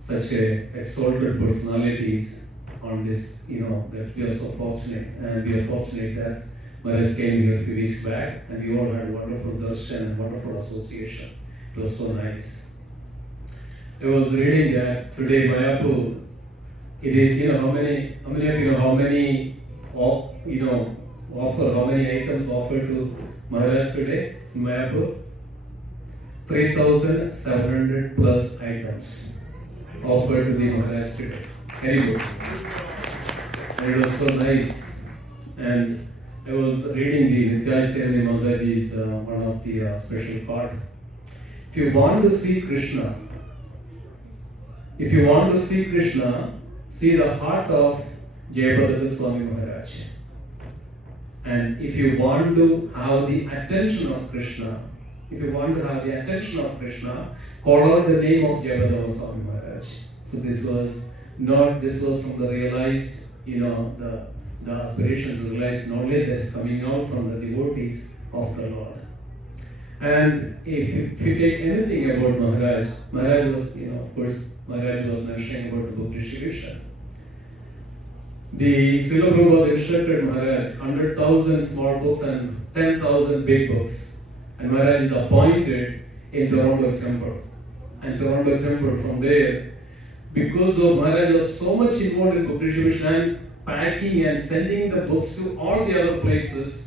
such exalted personalities on this, that we are so fortunate. And we are fortunate that Maharaj came here a few weeks back and we all had wonderful darshan and wonderful association. It was so nice. I was reading that today Mayapur, it is, how many of you know how many items offered to Maharaj today in Mayapur? 3,700 plus items offered to the Maharaj today. Very good. And it was so nice. And I was reading the Nityaj Sevani Mataji's one of the special part. If you want to see Krishna, see the heart of Jayapataka Swami Maharaj. And if you want to have the attention of Krishna, call out the name of Jayapataka Swami Maharaj. So this was from the realized, the aspirations, the realized knowledge that is coming out from the devotees of the Lord. And if you take anything about Maharaj, Maharaj was, of course, Maharaj was mentioning about the book distribution. The Srila Prabhupada instructed Maharaj 100,000 small books and 10,000 big books. And Maharaj is appointed in Toronto Temple. And Toronto Temple from there, because of Maharaj was so much involved in book distribution and packing and sending the books to all the other places.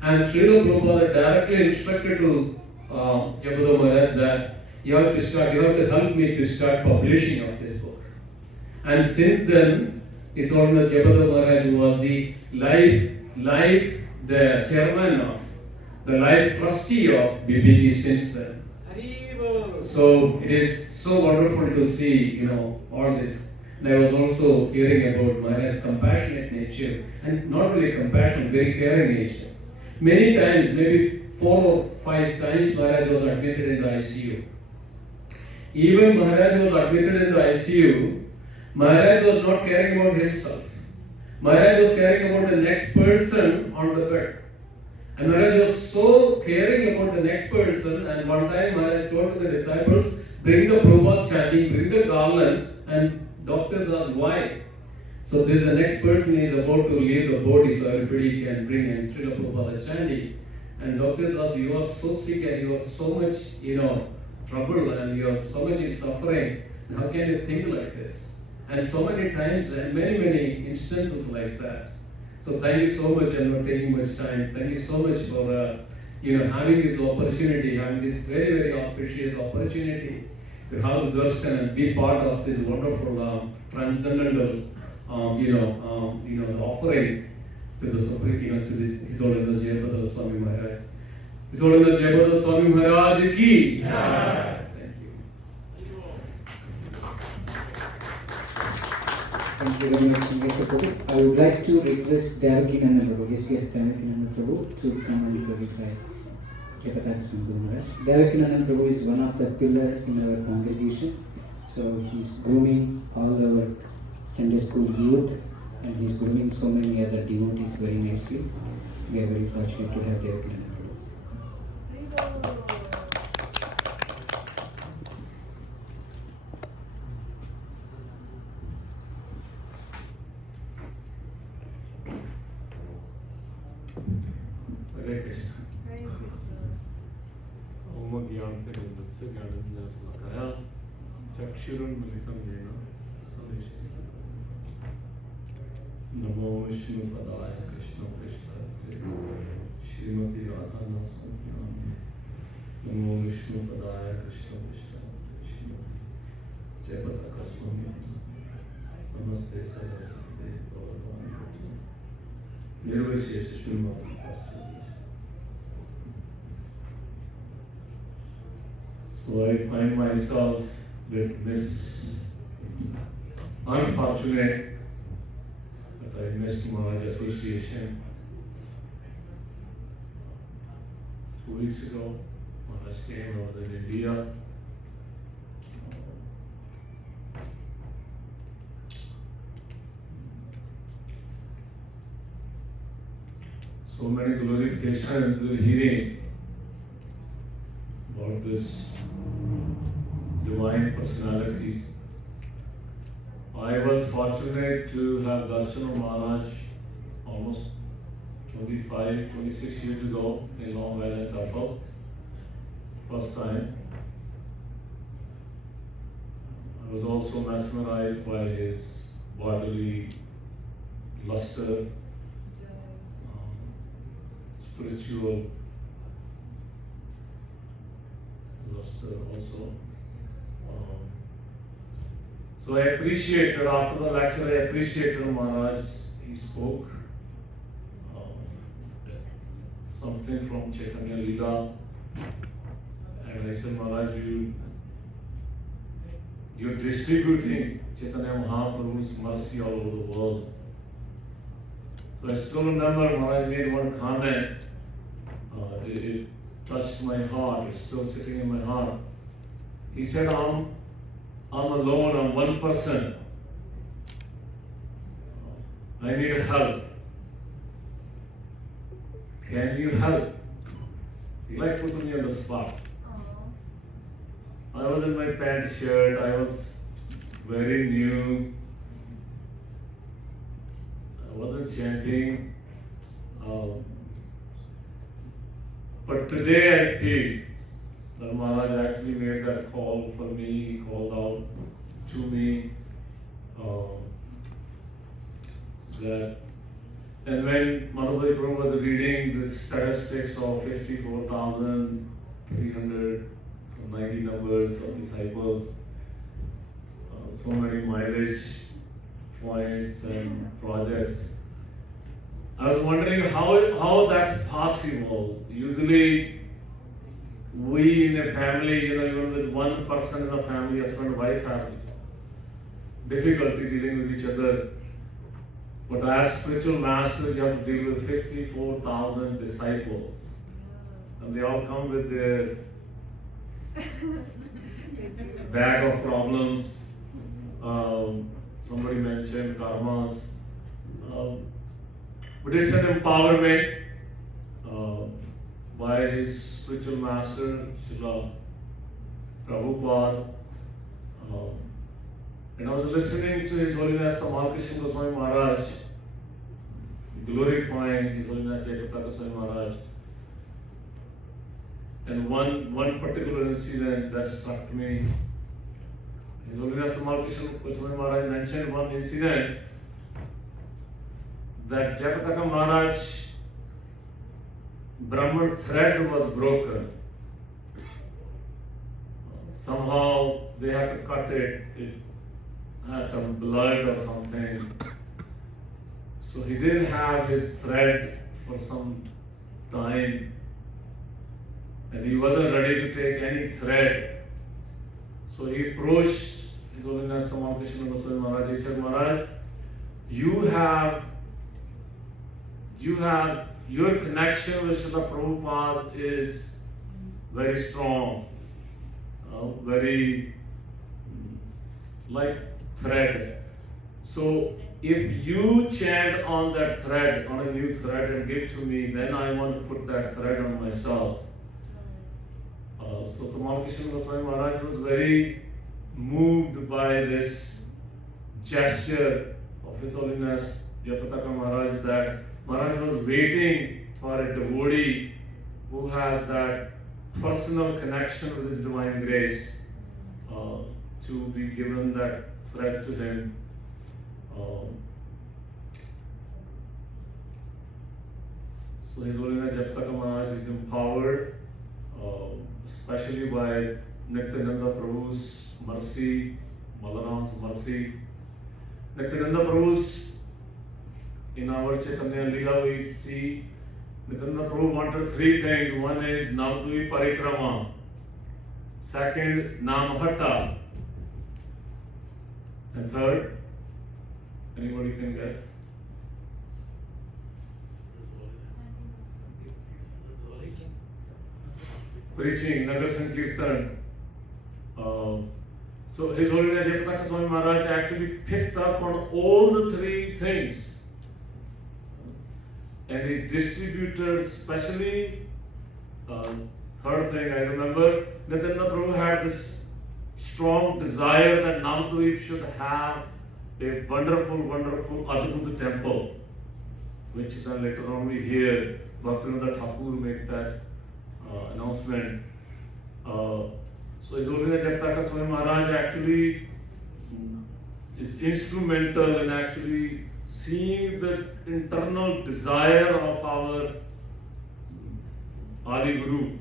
And Srila Prabhupada directly instructed to Jayapataka Maharaj that you have to help me to start publishing of this book. And since then, it's all the Jayapataka Maharaj was the the chairman of, the life trustee of BBG since then. So it is so wonderful to see, all this. And I was also hearing about Maharaj's compassionate nature, and not only compassion, very caring nature. Many times, maybe 4 or 5 times, Maharaj was admitted in the ICU. Even Maharaj was admitted in the ICU, Maharaj was not caring about himself. Maharaj was caring about the next person on the bed. And Maharaj was so caring about the next person, and one time Maharaj told to the disciples, bring the Prabhupada chanting, bring the garland, and doctors asked why. So this the next person is about to leave the body, so everybody can bring and Srila Prabhupada chanting. And doctors asked, you are so sick and you are so much, trouble and you are so much in suffering. How can you think like this? And so many times and many instances like that. So thank you so much. I'm not taking much time. Thank you so much for having this opportunity, having this very auspicious opportunity to have the darshan and be part of this wonderful transcendental the offerings to the Supreme, to this His Holiness Jayapataka Swami Maharaj. His Holiness Jayapataka Swami Maharaj ki. Thank you. Thank you very much, Mr. Prabhu. I would like to request Devakinandan Prabhu, his guest Devakinandan Prabhu, to come and glorify Jayapataka Swami Guru Maharaj. Devakinandan Prabhu is one of the pillars in our congregation. So he's grooming all our Sunday school youth, and he's grooming so many other devotees very nicely. We are very fortunate to have Devakinandan Prabhu. Hare Krishna. ओम ज्ञानतिमिरस्य ज्ञानञ्जनशलाकया चक्षुरुन्मिलितं येन नमो विष्णुपदाय कृष्णपृष्ठाय श्रीमती राधानाथ नमो विष्णुपदाय कृष्णपृष्ठाय श्रीमती जयपताका स्वामी नमस्ते सरस्वती गौरवाणी निर्विशेष Shrimati. So I find myself with this unfortunate that I missed Maharaj Association 2 weeks ago. Maharaj came, I was in India. So many glorifications we're hearing about this divine personalities. I was fortunate to have darshan of Maharaj almost 25, 26 years ago in Long Island Temple. First time. I was also mesmerized by his bodily luster, spiritual luster also. So I appreciated, after the lecture, I appreciated Maharaj. He spoke something from Chaitanya Leela, and I said, Maharaj, you're distributing Chaitanya Mahaprabhu's mercy all over the world. So I still remember Maharaj made one comment. It touched my heart. It's still sitting in my heart. He said, I'm alone, I'm one person. I need help. Can you help? He like put me on the spot. I was in my pant shirt, I was very new. I wasn't chanting. But today I feel that Maharaj actually made that call for me, he called out to me. And when Madhubhai Prabhu was reading the statistics of 54,390 numbers of disciples, so many mileage points and projects, I was wondering how that's possible. Usually, we in a family, even with one person in a family, husband and wife have difficulty dealing with each other. But as spiritual masters, you have to deal with 54,000 disciples. And they all come with their bag of problems. Somebody mentioned karmas. But it's an empowerment by his spiritual master, Srila Prabhupada. And I was listening to His Holiness Maharaja Swami Maharaj, glorifying His Holiness Jayapataka Swami Maharaj. And one particular incident that struck me, His Holiness Maharaja Swami Maharaj mentioned one incident that Jayapataka Maharaj Brahman thread was broken. Somehow they had to cut it had some blood or something. So he didn't have his thread for some time. And he wasn't ready to take any thread. So he approached His Holiness Maharaja Swami Maharaj. He said, Maharaj, you have your connection with Srila Prabhupada is very strong, very like thread. So if you chant on that thread, on a new thread and give to me, then I want to put that thread on myself. So Tamal Krishna Goswami Maharaj was very moved by this gesture of His Holiness Jayapataka Maharaj, that Maharaj was waiting for a devotee who has that personal connection with His divine grace to be given that thread to him. So His Holiness Jayapataka Maharaj is empowered, especially by Nityananda Prabhu's mercy, Balaram's mercy. Nityananda Prabhu's, in our Chaitanya Leela we see Nityananda Prabhu wanted three things. One is Navdui Parikrama, second Namhata, and third, anybody can guess? Preaching, Nagar Sankirtan. So His Holiness Jayapataka Swami Maharaj actually picked up on all the three things. And he distributed, especially, third thing I remember, Nityananda Prabhu had this strong desire that Navadvip should have a wonderful, wonderful Adbhuta temple, which then later on we hear Bhaktivinoda Thakur make that announcement. So His Holiness Jayapataka Swami Maharaj actually is instrumental in actually seeing the internal desire of our Adi Guru,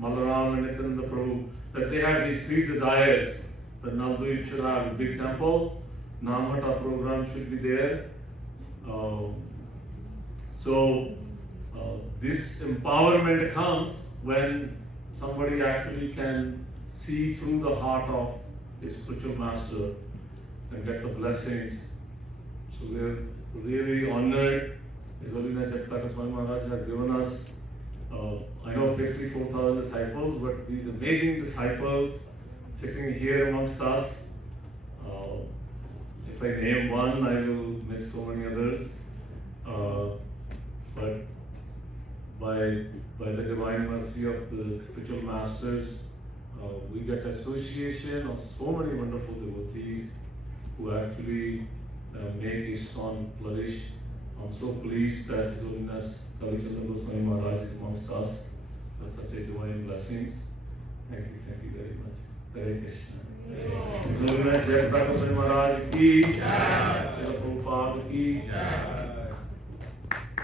Balaram and Nityananda Prabhu, that they have these three desires. That Navadvip should have a big temple, Namhata program should be there. This empowerment comes when somebody actually can see through the heart of his spiritual master and get the blessings. So we are really honored. His Holiness Jayapataka Swami Maharaj has given us, I know 54,000 disciples, but these amazing disciples sitting here amongst us. If I name one, I will miss so many others. But by the divine mercy of the spiritual masters, we get association of so many wonderful devotees who actually make ISKCON flourish. I'm so pleased that His Holiness Kavichandra Swami Maharaj is amongst us. That's such a divine blessings. Thank you very much. Hare Krishna. His Holiness Jayapataka Swami Maharaj ki jai. Prabhupada ki jai.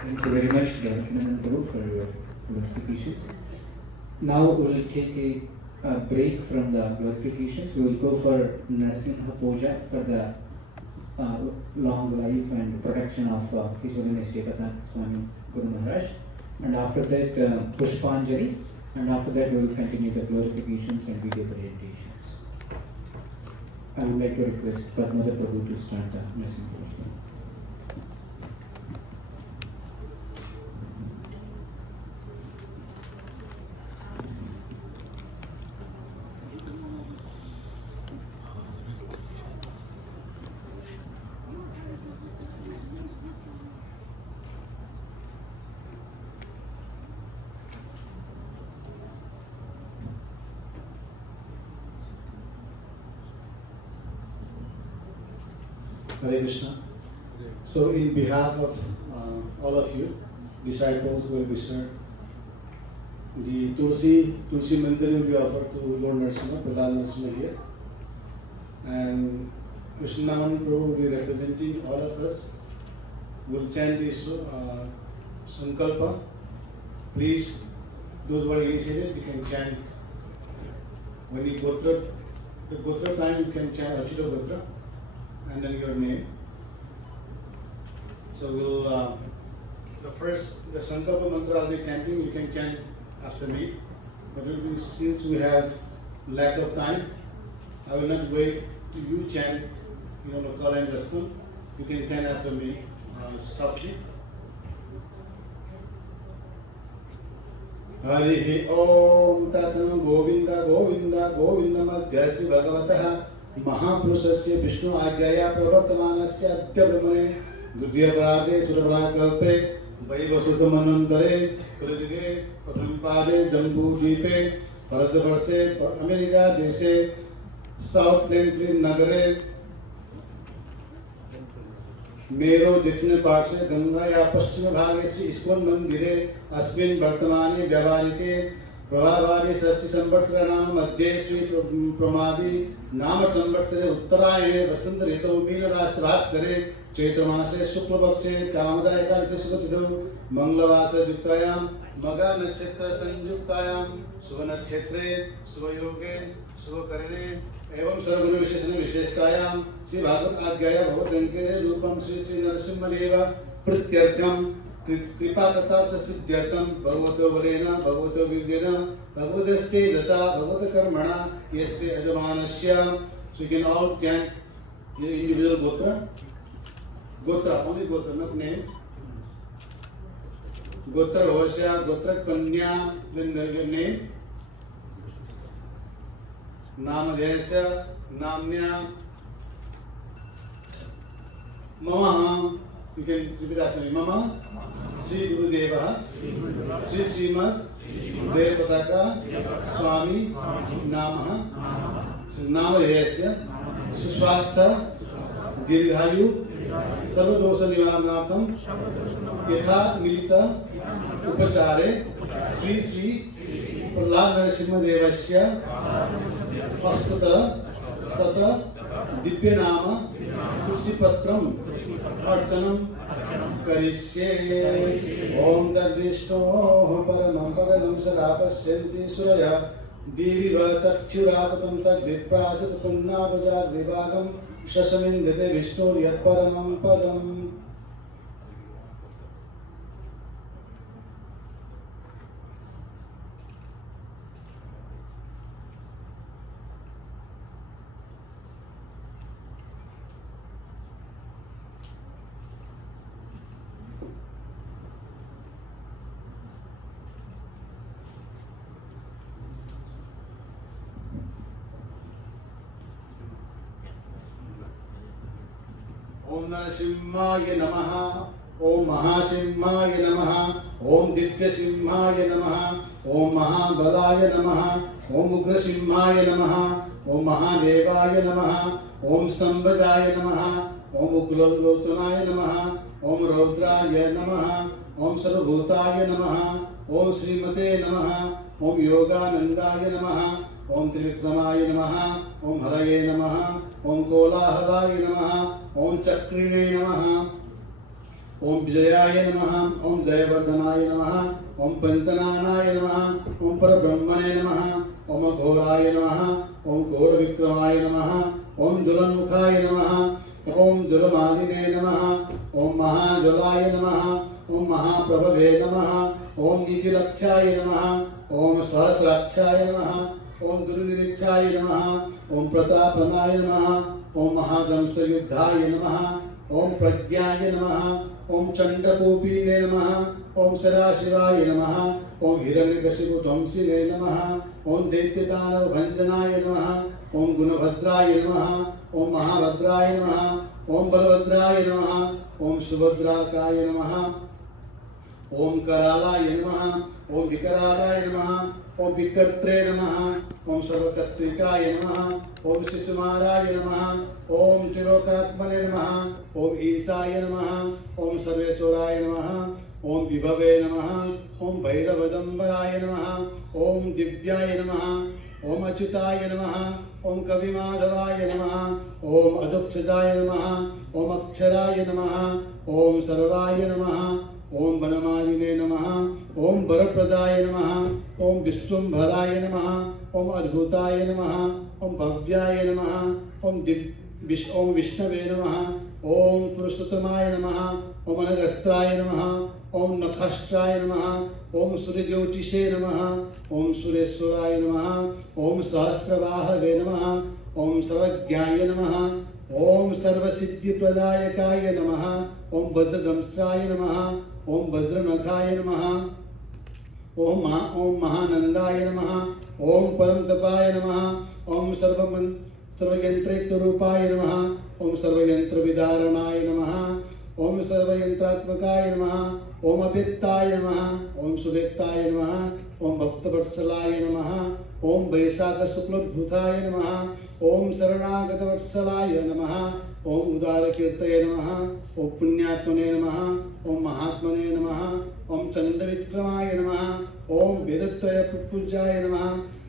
Thank you very much, Dr. Guru, for your glorifications. Now we will take a break from the glorifications. We will go for Narsimha Puja for the long life and protection of His Holiness Jayapataka Swami Guru Maharaj. And after that, Pushpanjali. And after that, we will continue the glorifications and video presentations. I would like to request Padmada Prabhu to start the Narsimha Puja. Hare Krishna. So, in behalf of all of you, disciples who will be served, the Tulsi Mandir will be offered to Lord Narasimha, Prahlad Narasimha here. And Krishnavan Prabhu will be representing all of us. We will chant this Sankalpa. Please, those who are initiated, you can chant. When you go through the Gotra time, you can chant Achita Gotra and then your name. So we'll, the Sankalpa mantra I'll be chanting, you can chant after me. But since we have lack of time, I will not wait to you chant, call and respond. You can chant after me softly. Harihi Om Tasam Govinda Govinda Govinda Madhyasi Bhagavataha Mahapurusasya Vishnu Agyaya Pravartamanasya Adhyabhamane Dudyaparade Suraprakalpe Vaivasutamanantare Pradige Prathampade Jambu Deepe Bharatvarse America Dese South Plain Nagare मेरो दक्षिण पार्श्वे गंगा या पश्चिम भागे से ISKCON मंदिरे अस्मिन् वर्तमाने व्यावहारिके प्रभावारि षष्ठी संवत्सर नाम मध्ये श्री प्रमादि नाम संवत्सरे उत्तरायणे वसंत ऋतौ मीन राशि भास्करे चैत्र मासे शुक्ल पक्षे कामदा एकादशी शुक्ल तिथौ मंगलवासरे युक्तायां मघा नक्षत्र संयुक्तायां शुभ नक्षत्रे शुभ योगे शुभ करणे एवं सर्वगुण विशेषण विशेषतायां श्री भागवत आज्ञाया भगवतंकेरे रूपम श्री श्री नरसिंहदेव प्रत्यर्थम कृपा कथार्थ सिद्ध्यर्थम भगवतो बलेन भगवतो वीर्येण भगवतस्ते दशा भगवत कर्मणा यस्य यजमानस्य. So you can all chant your individual gotra, only gotra, not name. Gotra Bhavasya, Gotra Kanya, then your name. Namadhyasya, Namnya, Mama, you can repeat after me. Mama, Sri Gurudeva, Sri Srimad, Jayapataka, Swami, Namaha, so Namadhyasya, Suswastha, Dirghayu, Sarvadosha Nivaranatham, Yatha Milita, Upachare, Sri Sri, Prahlad Narasimha Devasya, Astutara, Sata, Dibya Nama, Tulsi Patram, Archanam, Karisye, Om Darvishno, Paramam Padam Sarapasyanti Suraya, Diviva Chakshurapatam Tad Viprasat Punnavaja Vivagam, Shasamin Dede Vishnu Yat Paramam Padam. Om Narasimhaya Namaha, Om Mahasimhaya Namaha, ओम दिव्य सिंहाय नमः। ओम महाबलाय नमः। ओम उग्र सिंहाय नमः। ओम महादेवाय नमः। ओम स्तंभजाय नमः। ओम उग्रलोचनाय नमः। ओम रौद्राय नमः। ओम सर्वभूताय नमः। ओम श्रीमते नमः। ओम योगानंदाय नमः। ओम त्रिविक्रमाय नमः। ओम हरये नमः। ओम कोलाहलाय नमः। ओम चक्रिणे नमः। ओम विजयाय नमः। ओम जयवर्धनाय नमः। ओम पंचनानाय नमः। ओम परब्रह्मणे नमः। ओम घोराय नमः। ओम घोर विक्रमाय नमः। ओम ज्वलन्मुखाय नमः। ओम ज्वलमालिने नमः। ओम महाज्वलाय नमः। ओम महाप्रभवे नमः। ओम निधिलक्षाय नमः। ओम सहस्राक्षाय नमः। ओम दुर्निरीक्षाय नमः। ओम प्रतापनाय नमः। ओम महाग्रंथयुद्धाय नमः। ओम प्रज्ञाय नमः। ओम चंडकोपीने नमः। ओम सदाशिवाय नमः। ओम हिरण्यकशिपुध्वंसिने नमः। ओम दैत्यदानवभञ्जनाय नमः। ओम गुणभद्राय नमः। ओम महाभद्राय नमः। ओम बलभद्राय नमः। ओम सुभद्राकाय नमः। ओम करालाय नमः। ओम विकरालाय नमः। ओम विकर्त्रे नमः। ओम सर्वकर्त्रिकाय नमः। ओम शिशुमाराय नमः। ओम त्रिलोकात्मने नमः। ओम ईशाय नमः। ओम सर्वेश्वराय नमः। ओम विभवे नमः। ओम भैरवदम्बराय नमः। ओम दिव्याय नमः। ओम अच्युताय नमः। ओम कविमाधवाय नमः। ओम अदुक्षजाय नमः। ओम अक्षराय नमः। ओम सर्वाय नमः। ओम वनमालिने नमः। ओम वरप्रदाय नमः। ओम विश्वम्भराय नमः। ओम अद्भुताय नमः। ओम भव्याय नमः। ओम विष्णवे नमः। ओम पुरुषोत्तमाय नमः। ओम अनगस्त्राय नमः। ओम नखस्त्राय नमः। ओम सूर्यज्योतिषे नमः। ओम सुरेश्वराय नमः। ओम सहस्रबाहवे नमः। ओम सर्वज्ञाय नमः। ओम सर्वसिद्धिप्रदायकाय नमः। ओम भद्रदंष्ट्राय नमः। ओम भद्रनखाय नमः। ओम महानंदाय नमः। ओम परमतपाय नमः। ओम सर्वयंत्ररूपाय नमः। ओम सर्वयंत्रविदारणाय नमः। ओम सर्वयंत्रात्मकाय नमः। ओम अव्यक्ताय नमः। ओम सुव्यक्ताय नमः। ओम भक्तवत्सलाय नमः। ओम वैशाखशुक्लोद्भूताय नमः। ओम शरणागतवत्सलाय नमः। ओम उदारकीर्तये नमः। ओम पुण्यात्मने नमः। ओम महात्मने नमः। ओम चंद्रविक्रमाय नमः। ओम वेदत्रय पूज्याय नमः।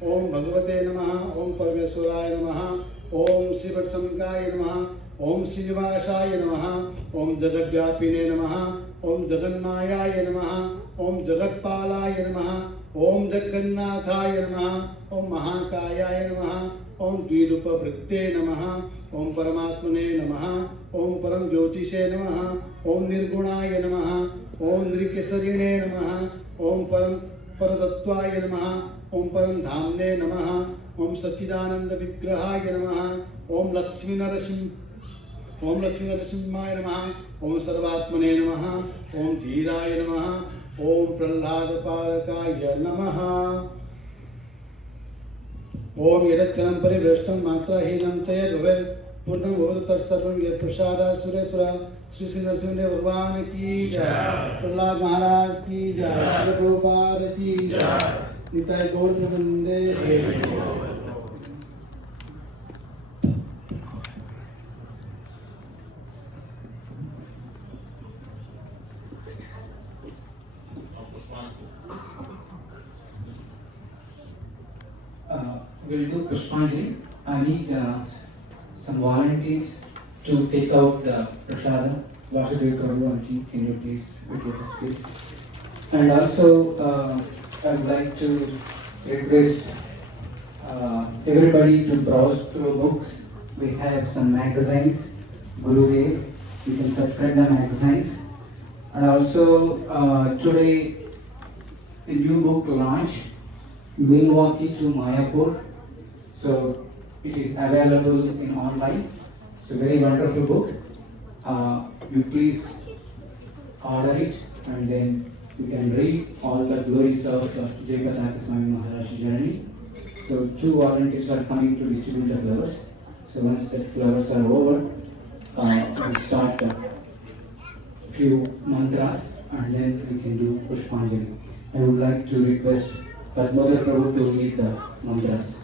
ओम भगवते नमः। ओम परमेश्वराय नमः। ओम श्रीवत्संकाय नमः। ओम श्रीनिवासाय नमः। ओम जगद्व्यापिने नमः। ओम जगन्मायाय नमः। ओम जगत्पालाय नमः। ओम जगन्नाथाय नमः। ओम महाकायाय नमः। ओम द्विरूपभृत्ते नमः। ओम परमात्मने नमः। ओम परम ज्योतिषे नमः। ओम निर्गुणाय नमः। ओम नृकेसरिणे नमः। ओम परम परतत्वाय नमः। ओम परम धामने नमः। ओम सच्चिदानंद विग्रहाय नमः। ओम लक्ष्मी नरसिंहाय नमः। ओम सर्वात्मने नमः। ओम धीराय नमः। ओम प्रह्लादपालकाय नमः। ओम यदक्षरं परिभ्रष्टं मात्राहीनं च यद्भवेत् पूर्णं भवतु तत्सर्वं यत्प्रसादात् सुरेश्वरः। श्री श्री नरसिंह भगवान की जय। प्रहलाद महाराज की जय। श्री प्रभुपाद की जय। निताय गौर वंदे। We'll do Pushpanjali. I need some volunteers to take out the prasada. Vasudev Prabhu, can you please vacate the space? And also, I would like to request everybody to browse through books. We have some magazines, Gurudev. You can subscribe the magazines. And also, today, a new book launched, Milwaukee to Mayapur. So it is available in online. It's a very wonderful book. You please order it and then you can read all the glories of Jayapataka Swami Maharaja journey. So 2 volunteers are coming to distribute the flowers. So once the flowers are over, we'll start a few mantras and then we can do Pushpanjali. I would like to request Padmodar Prabhu to lead the mantras.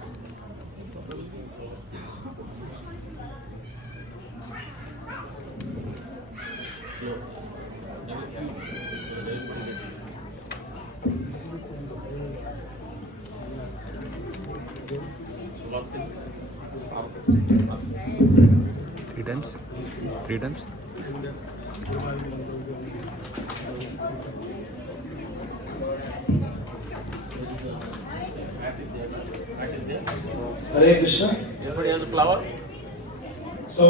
Three times. Hare Krishna. Everybody has a flower. So,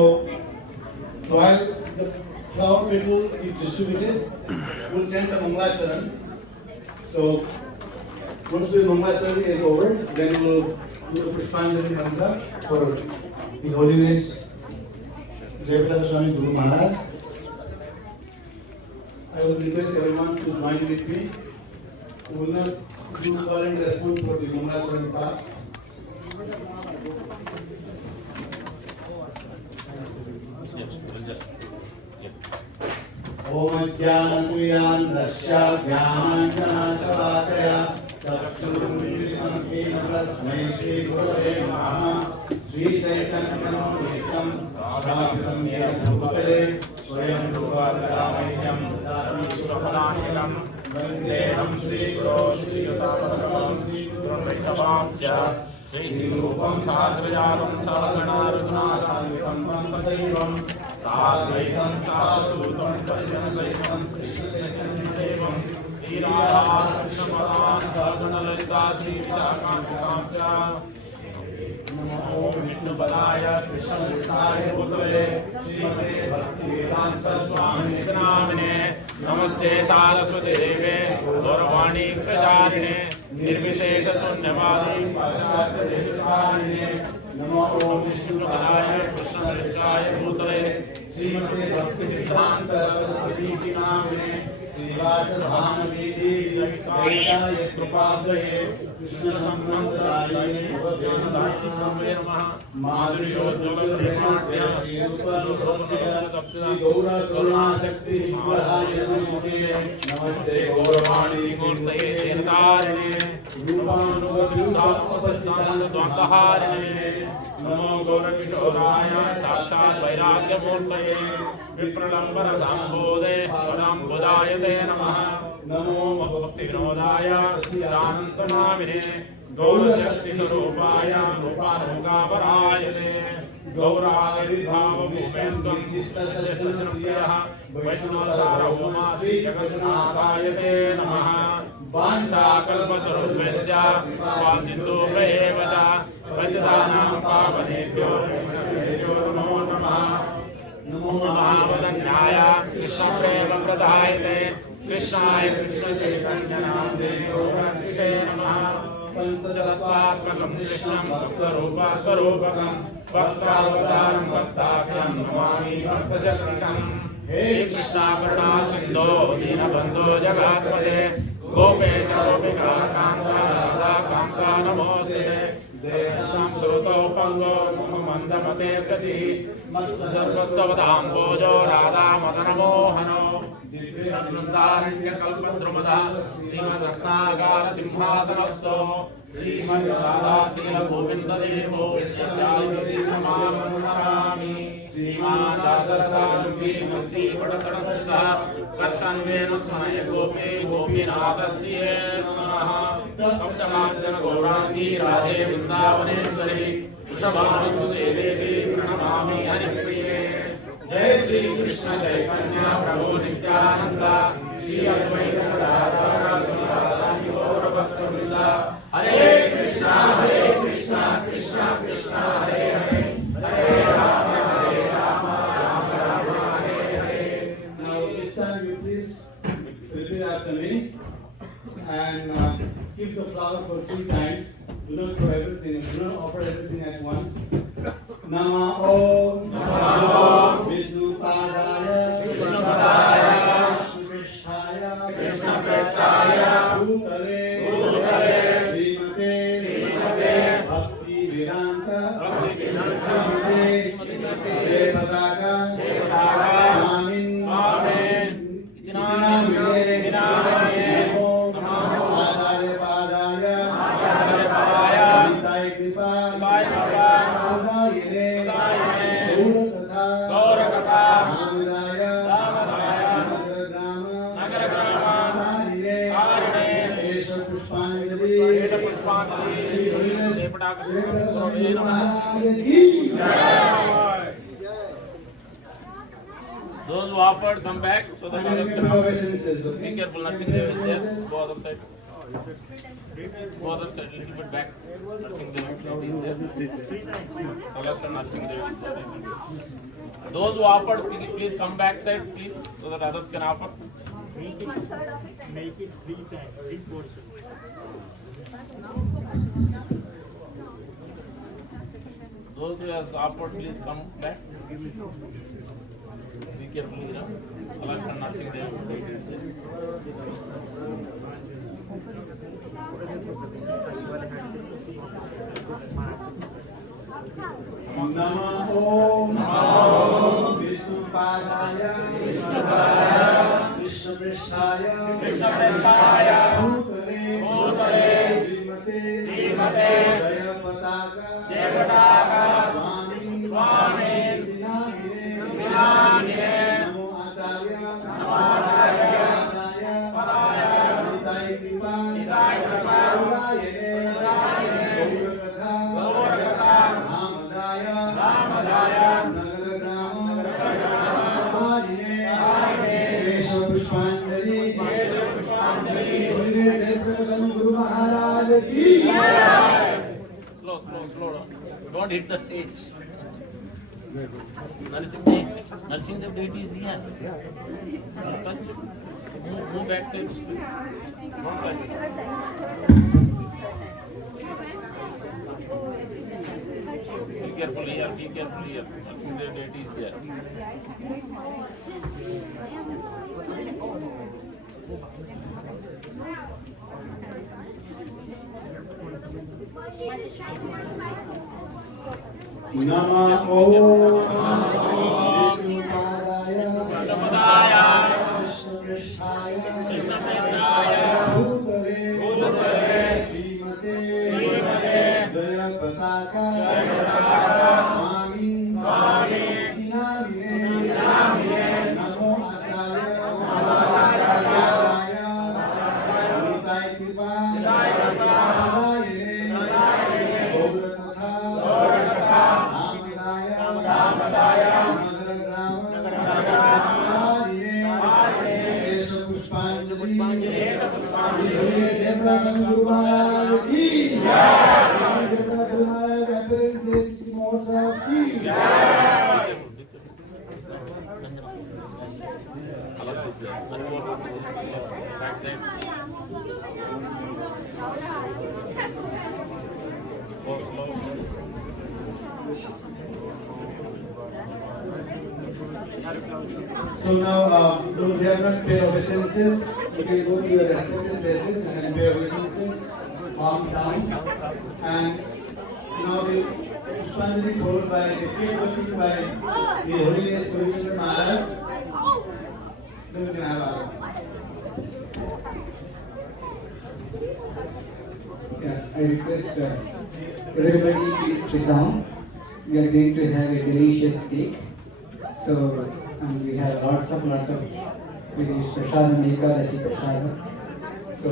while the flower petal is distributed, we'll chant the Mangalacharan. So, once the Mangalacharan is over, then we'll do the Pushpanjali mantra for His Holiness Jayapataka Swami Guru Maharaj. I will request everyone to join with me. We will not do call and response for the Mangalacharan part. Om Jnanamidandasya Jnananjanasalakaya Chakshurumilitam Yena Tasmai Shri Gurave Namaha Shri Chaitanya-Namritam Shravitam Yena Bhutale Swayam Rupa Gadamahyam Dadami Surapadanikam Vandeham Shri Guru Shri Yatapataram Shri Guru Vaishnavamsya Shri Rupam Sadrajatam Sadhanarutanasanvitam Pampasaivam Sadvaitam Sadhutam Parijanasahitam Krishna Chaitanya-Devam Kiriyākrishna-Param Sadhana-Lalita Sri-Visakantamcha Namo Vishnu-Padaya Krishna-Vishaya Bhutale Srimate Bhakti-Vedanta Swami-Namine Namaste Saraswati Deve Gaurvani Pracharine Nirvishesha Sunyavadi Paschatya Deshakarine Namo Vishnu-Padaya Krishna-Vishaya Bhutale Srimate Bhakti-Vedanta Saraswati-Namine Srivasa Bhamaviti Vaita Yatrupasvaye Krishna Samnandayine Bhagavati Samvema Madhuri Yodhyoga Prematya Sri Rupa Lodhya Sri Gaura Karuna Shakti Vigrahaya Namaste Namaste Gauravani Sindhye Chintarine Rupanubhavyuta Upasitana Dvantaharine Namo Gauravishoraya Sakshat Vairagya Murtaye Vipralambara Sambhode Padam Budayate Namaha Namo Bhakti Vinodaya Satyanantanamine Gaura Shakti Sarupaya Rupanugavarayate Gauravidbhava Vishwendam Distasajanapriyaha Vaishnavasara Uma Sri Jagadnathayate Namaha Vancha Kalpatarubhesya Vāsindhu Vayevata Vajidanam Pavanebhyo Vaishnavebhyo Namo Namaha Namo Mahavadanyaya Krishna Prema Pradayate Krishnaya Krishna Chaitanya Namne Gaurangise Namaha Pantajalatmakam Krishnam Bhakta Rupa Sarupakam Bhaktavataram Bhaktabhyam Namami Bhaktashaktikam He Krishna Karuna Sindho Dinabandho Jagatpate Gopesha Gopika Kanta Radha Kanta Namoste Jayam Suto Pango Mandamate Gati Sarvasavadam Bojo Radha Madana Mohano Divyandaranya Kalpandrumada Srimad Ratnagara Simhasanasto Srimad Radha Srila Govinda Devo Vishyajaya Srinamami Srimad Dasarasarami Mansi Padatarasya Katsanvena Swanaya Gopi Gopinathasya Namaha Saptamanjana Gaurangi Radhe Vrindavaneshwari Vrishabhanusude Devi Pranamami Haripriye Jai Sri Krishna Chaitanya Prabhu Nityananda Shri Advaita Gadadhara Srivasadi Gaura Bhakta Vrinda Hare Krishna Krishna Krishna Hare Hare Hare Rama Rama Rama Hare Hare. Now this time you please repeat after me and keep the flower for 3 times. Do not throw everything, do not offer everything at once. Nama Om Vishnu Padaya Krishna Prestaya Bhutale Srimate Bhakti Vedanta Srimate Jayapataka Swami Namine Jayapataka Guru Maharaj ki Those who offered, come back so that others can offer. obeisances, Be okay? careful, nursing dev is there. Go other side. Go other side, little bit back. Nursing dev is there. Collector nursing dev is there. Those who offered, please come back side, please, so that others can offer. Make it 3 times, 3 portions. Those who has offered, please come back. Be careful, you know. Collector nursing dev is there. Nama Om Vishnu Padaya Krishna Prishaya Bhutale Srimate Jayapataka Swami Dinamine Namo Acharya Padaya Nitai Kripa Gaurakatha Ramadaya Pushpanjali Guru Maharaj ki Slow down. Don't hit the stage. Nursing the deity is here. Don't touch it. Move back side. Don't touch it. Be careful here. Nursing the deity is there. Nama Om Vishnu Padaya Krishna Prishaya Bhutale Srimate Jayapataka Swami Dinamine Namo Acharya Nitai Kripa Guru Maharaj ki Jai. Guru Maharaj represents the Maharaja ki Jai. Back side. Slow. So now, we have not paid obeisances. You can go to your respective places and pay obeisances. Calm down. And now the Pushpanjali followed by the cake cutting by the Holiness Guru Maharaj. Then we can have our. Yeah, I request everybody please sit down. We are going to have a delicious cake. So we have lots of various prasadam, ekadasi prasadam. So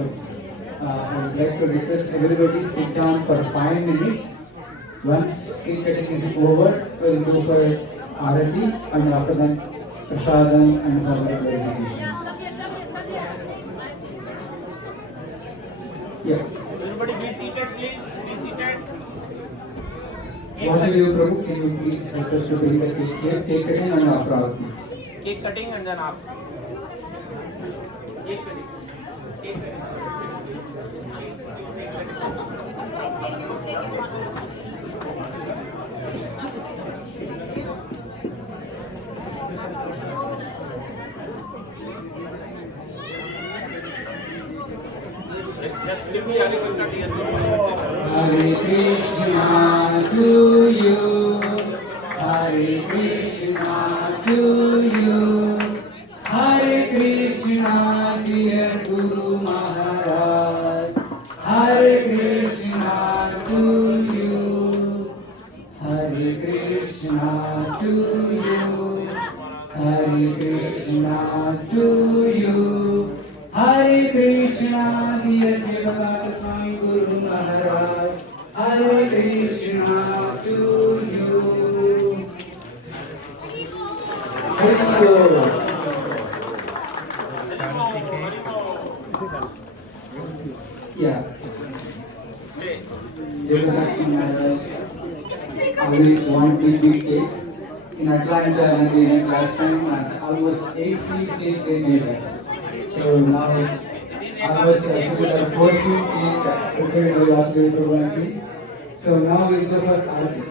I would like to request everybody sit down for 5 minutes. Once cake cutting is over, we will go for arati and after that prasadam and formal meditations. Yeah. Everybody be seated, please. Be seated. Vasudev Prabhu, can you please help us to bring the cake here? Cake cutting and after arati. Cake cutting and then after. Cake cutting. Just simply Hare Krishna to Hare Krishna to you, Hare Krishna to you, Hare Krishna dear Guru Maharaj, Hare Krishna to you, Hare Krishna to you, Hare Krishna to you, Hare Krishna dear Jayapataka Swami Guru Maharaj. Hare Krishna to you. Hare Yeah. Jayapataka Maharaja always want big cakes. In Atlanta, when we went last time, almost 8 feet cake they made. So now almost similar 4 feet cake prepared by Swami Prabhuji. So now we go for Aarti.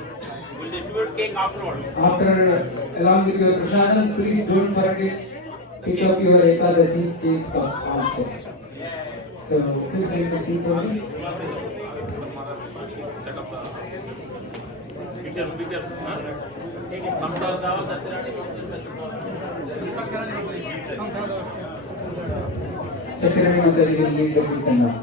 We'll distribute cake afterwards. After, along with your prasadam, please don't forget pick up your Ekadasi cake cup also. So who's going to sing for me? Set up the picture, huh? Samsar Dava Satyarani. Satyarani Mataji will lead the Kirtan now.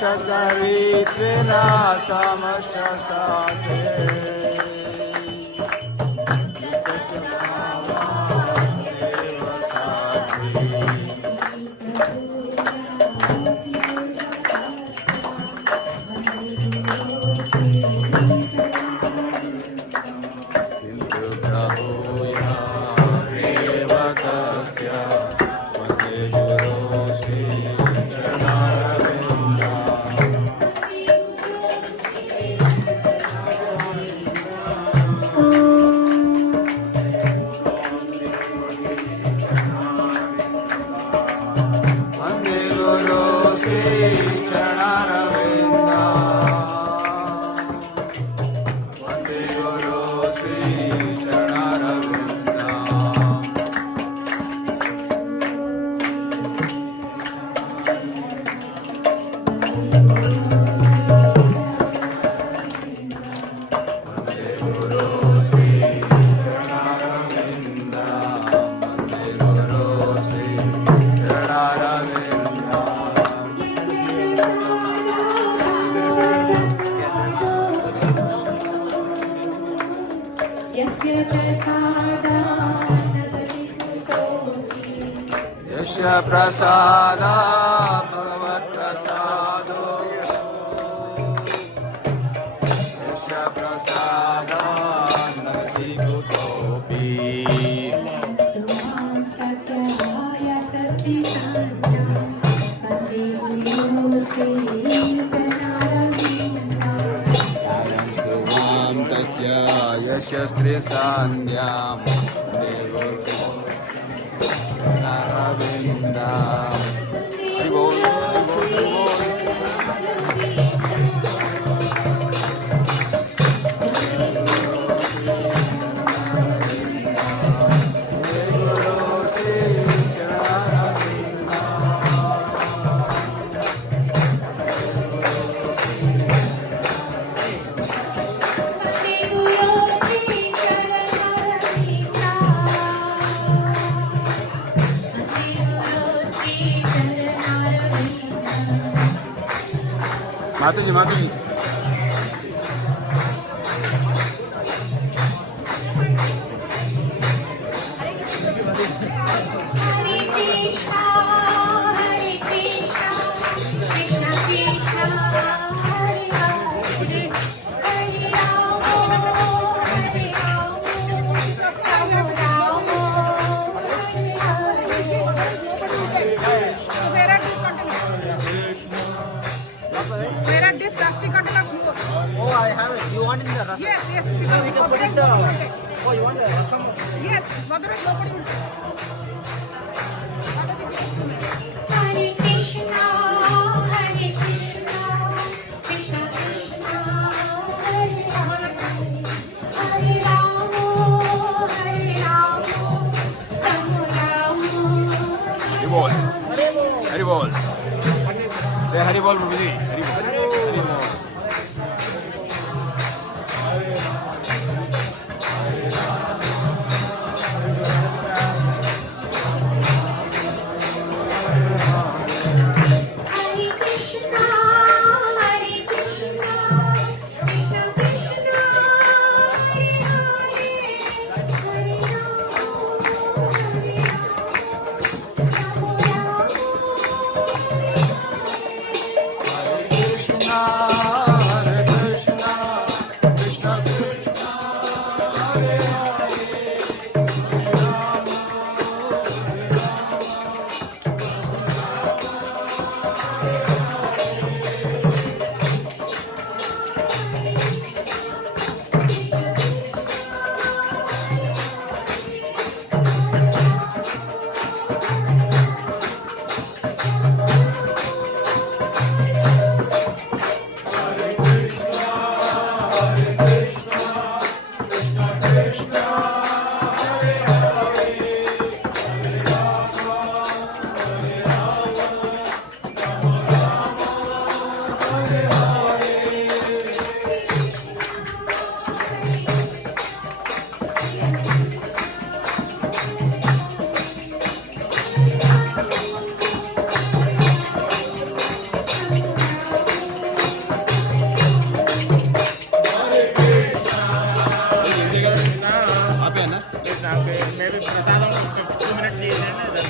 Shadaritvina samashastate Yasya prasada bhagavat prasado Yasya prasada nati kutopi Shandyam Naravindam. Mataji, Mataji. Yes, because we can put it. Oh, you want the rasam? Yes, Madura is nobody will. Hare Krishna, Krishna Krishna, Hare Hare, Hare Rama, Rama Rama. Haribol. Haribol. Say Haribol, Prabhuji. Haribol. Haribol.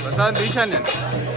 Prasad Dishan.